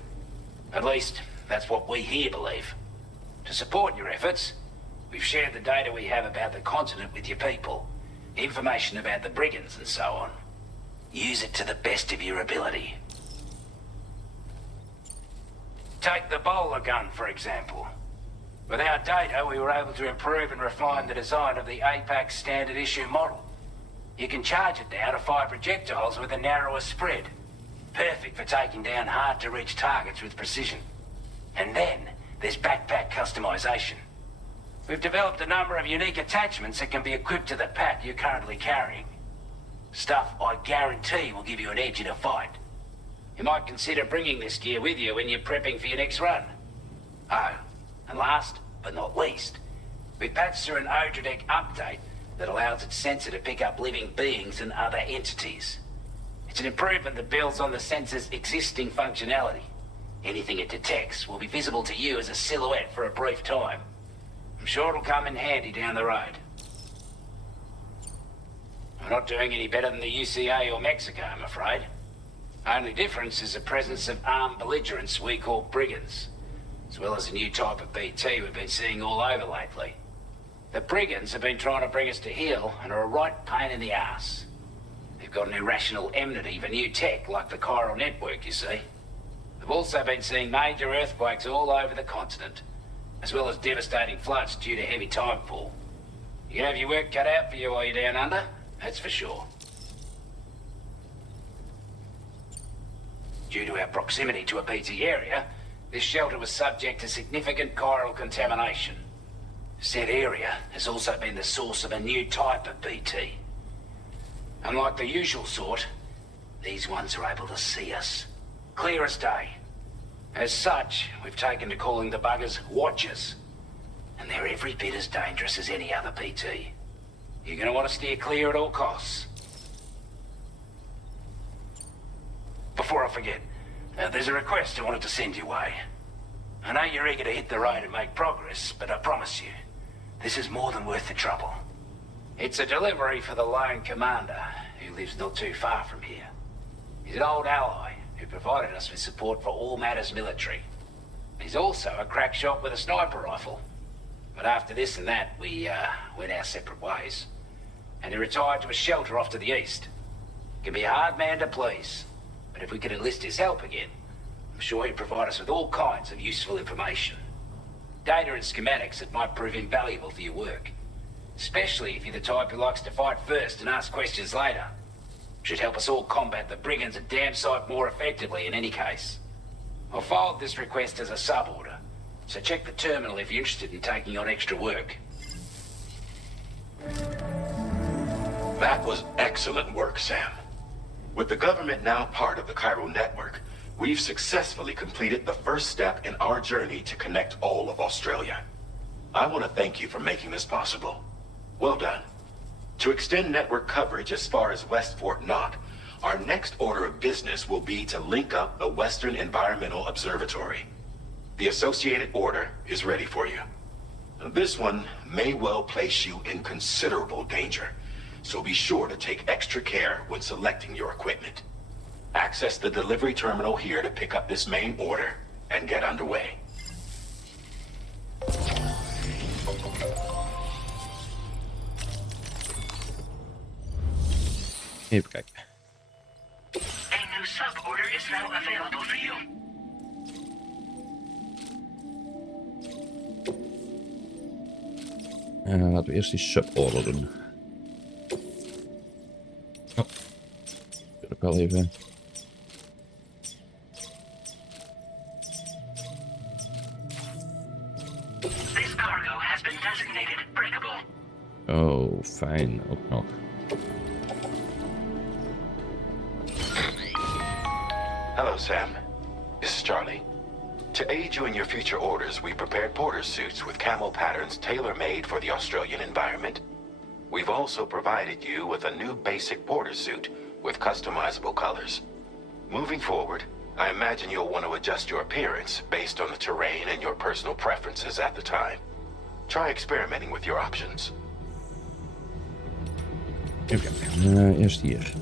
At least, that's what we here believe. To support your efforts, we've shared the data we have about the continent with your people. Information about the brigands and so on. Use it to the best of your ability. Take the bowler gun, for example. With our data, we were able to improve and refine the design of the APAC standard issue model. You can charge it now to fire projectiles with a narrower spread. Perfect for taking down hard-to-reach targets with precision. And then, there's backpack customization. We've developed a number of unique attachments that can be equipped to the pack you're currently carrying. Stuff I guarantee will give you an edge in a fight. You might consider bringing this gear with you when you're prepping for your next run. Oh, and last but not least, we patched through an Odradek update that allows its sensor to pick up living beings and other entities. It's an improvement that builds on the sensor's existing functionality. Anything it detects will be visible to you as a silhouette for a brief time. sure it'll come in handy down the road. We're not doing any better than the UCA or Mexico, I'm afraid. Only difference is the presence of armed belligerents we call brigands, as well as a new type of BT we've been seeing all over lately. The brigands have been trying to bring us to heel and are a right pain in the ass. They've got an irrational enmity for new tech like the chiral network, you see. They've also been seeing major earthquakes all over the continent, as well as devastating floods due to heavy tidefall. You can have your work cut out for you while you're down under, that's for sure. Due to our proximity to a BT area, this shelter was subject to significant chiral contamination. Said area has also been the source of a new type of BT. Unlike the usual sort, these ones are able to see us. Clear as day. As such, we've taken to calling the buggers Watchers. And they're every bit as dangerous as any other BT. You're gonna want to steer clear at all costs. Before I forget, there's a request I wanted to send your way. I know you're eager to hit the road and make progress, but I promise you, this is more than worth the trouble. It's a delivery for the lone commander, who lives not too far from here. He's an old ally who provided us with support for all matters military. He's also a crack shot with a sniper rifle. But after this and that, we went our separate ways. And he retired to a shelter off to the east. Can be a hard man to please, but if we could enlist his help again, I'm sure he'd provide us with all kinds of useful information. Data and schematics that might prove invaluable for your work. Especially if you're the type who likes to fight first and ask questions later. Should help us all combat the brigands a damn sight more effectively in any case. I'll forward this request as a sub-order, so check the terminal if you're interested in taking on extra work. That was excellent work, Sam. With the government now part of the chiral network, we've successfully completed the first step in our journey to connect all of Australia. I want to thank you for making this possible. Well done. To extend network coverage as far as West Fort Knott, our next order of business will be to link up the Western Environmental Observatory. The associated order is ready for you. This one may well place you in considerable danger, so be sure to take extra care when selecting your equipment. Access the delivery terminal here to pick up this main order and get underway. Even kijken. A new sub-order is now available for you. Laten we eerst die sub-order doen. Oh. Wil ik wel even. This cargo has been designated breakable. Oh, fijn. Ook nog. Hello, Sam. This is Charlie. To aid you in your future orders, we prepared porter suits with camo patterns tailor-made for the Australian environment. We've also provided you with a new basic porter suit with customizable colors. Moving forward, I imagine you'll want to adjust your appearance based on the terrain and your personal preferences at the time. Try experimenting with your options. Even kijken. Eerst hier.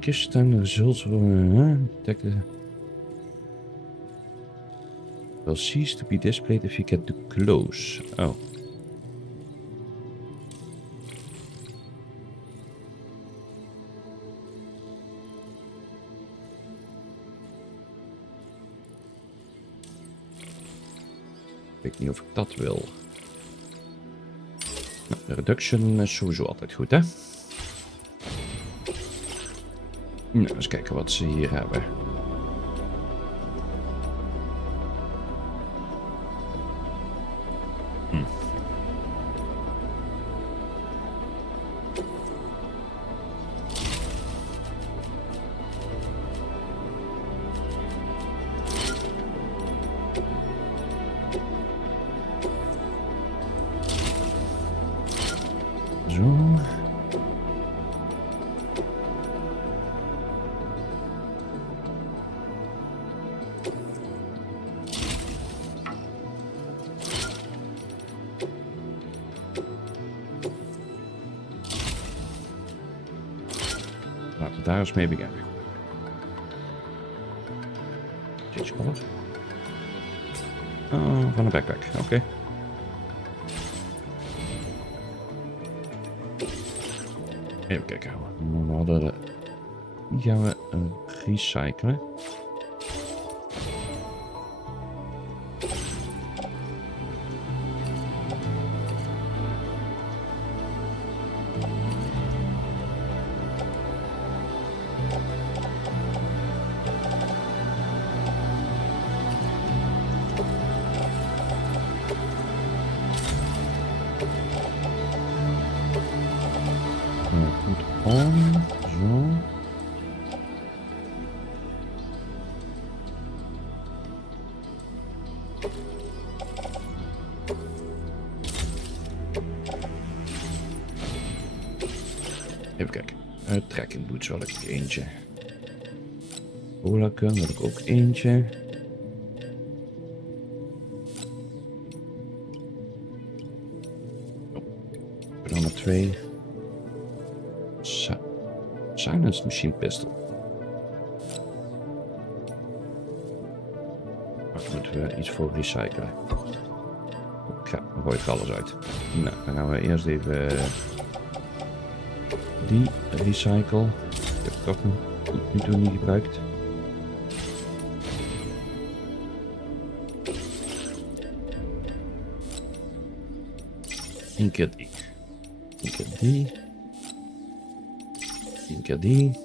Kist time the results detect the will cease to be displayed if you get too close. Oh. Ik weet niet of ik dat wil. Nou, de reduction is sowieso altijd goed, hè? Nou, eens kijken wat ze hier hebben. Zo. Daar eens mee beginnen. Change color. Oh, van de backpack. Oké. Even kijken. We hadden die gaan we recyclen. Goed om. Zo. Even kijken. Trekking boots wil ik eentje. Olaken wil ik ook eentje. Ik heb er 2. Silence machine pistol. Daar moeten we iets voor recyclen. Ja, dan gooi ik alles uit. Nou, dan gaan we eerst even die recycle. Ik heb het toch nog tot nu toe niet gebruikt. Eén keer die. Eén keer die. 10 keer die.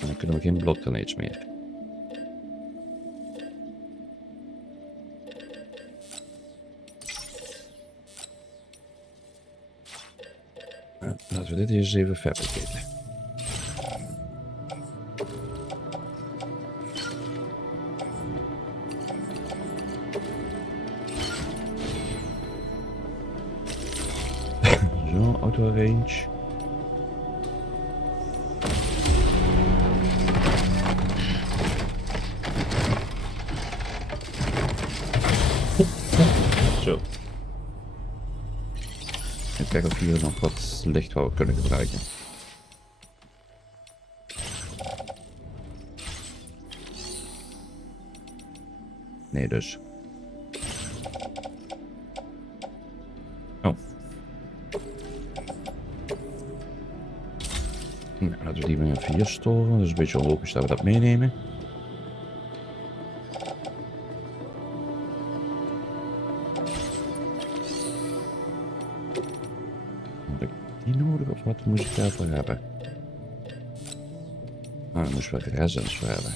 En dan kunnen we geen blokgrenades meer. Laten we dit eens even fabriceren. Zo, auto range. Zo. Even kijken of hier nog wat licht wat we kunnen gebruiken. Nee dus. Oh. Nou, laten we die met 4 storen. Dat is een beetje onlogisch dat we dat meenemen. Die nodig of wat moest ik daarvoor hebben? Ah, daar moesten we resins voor hebben.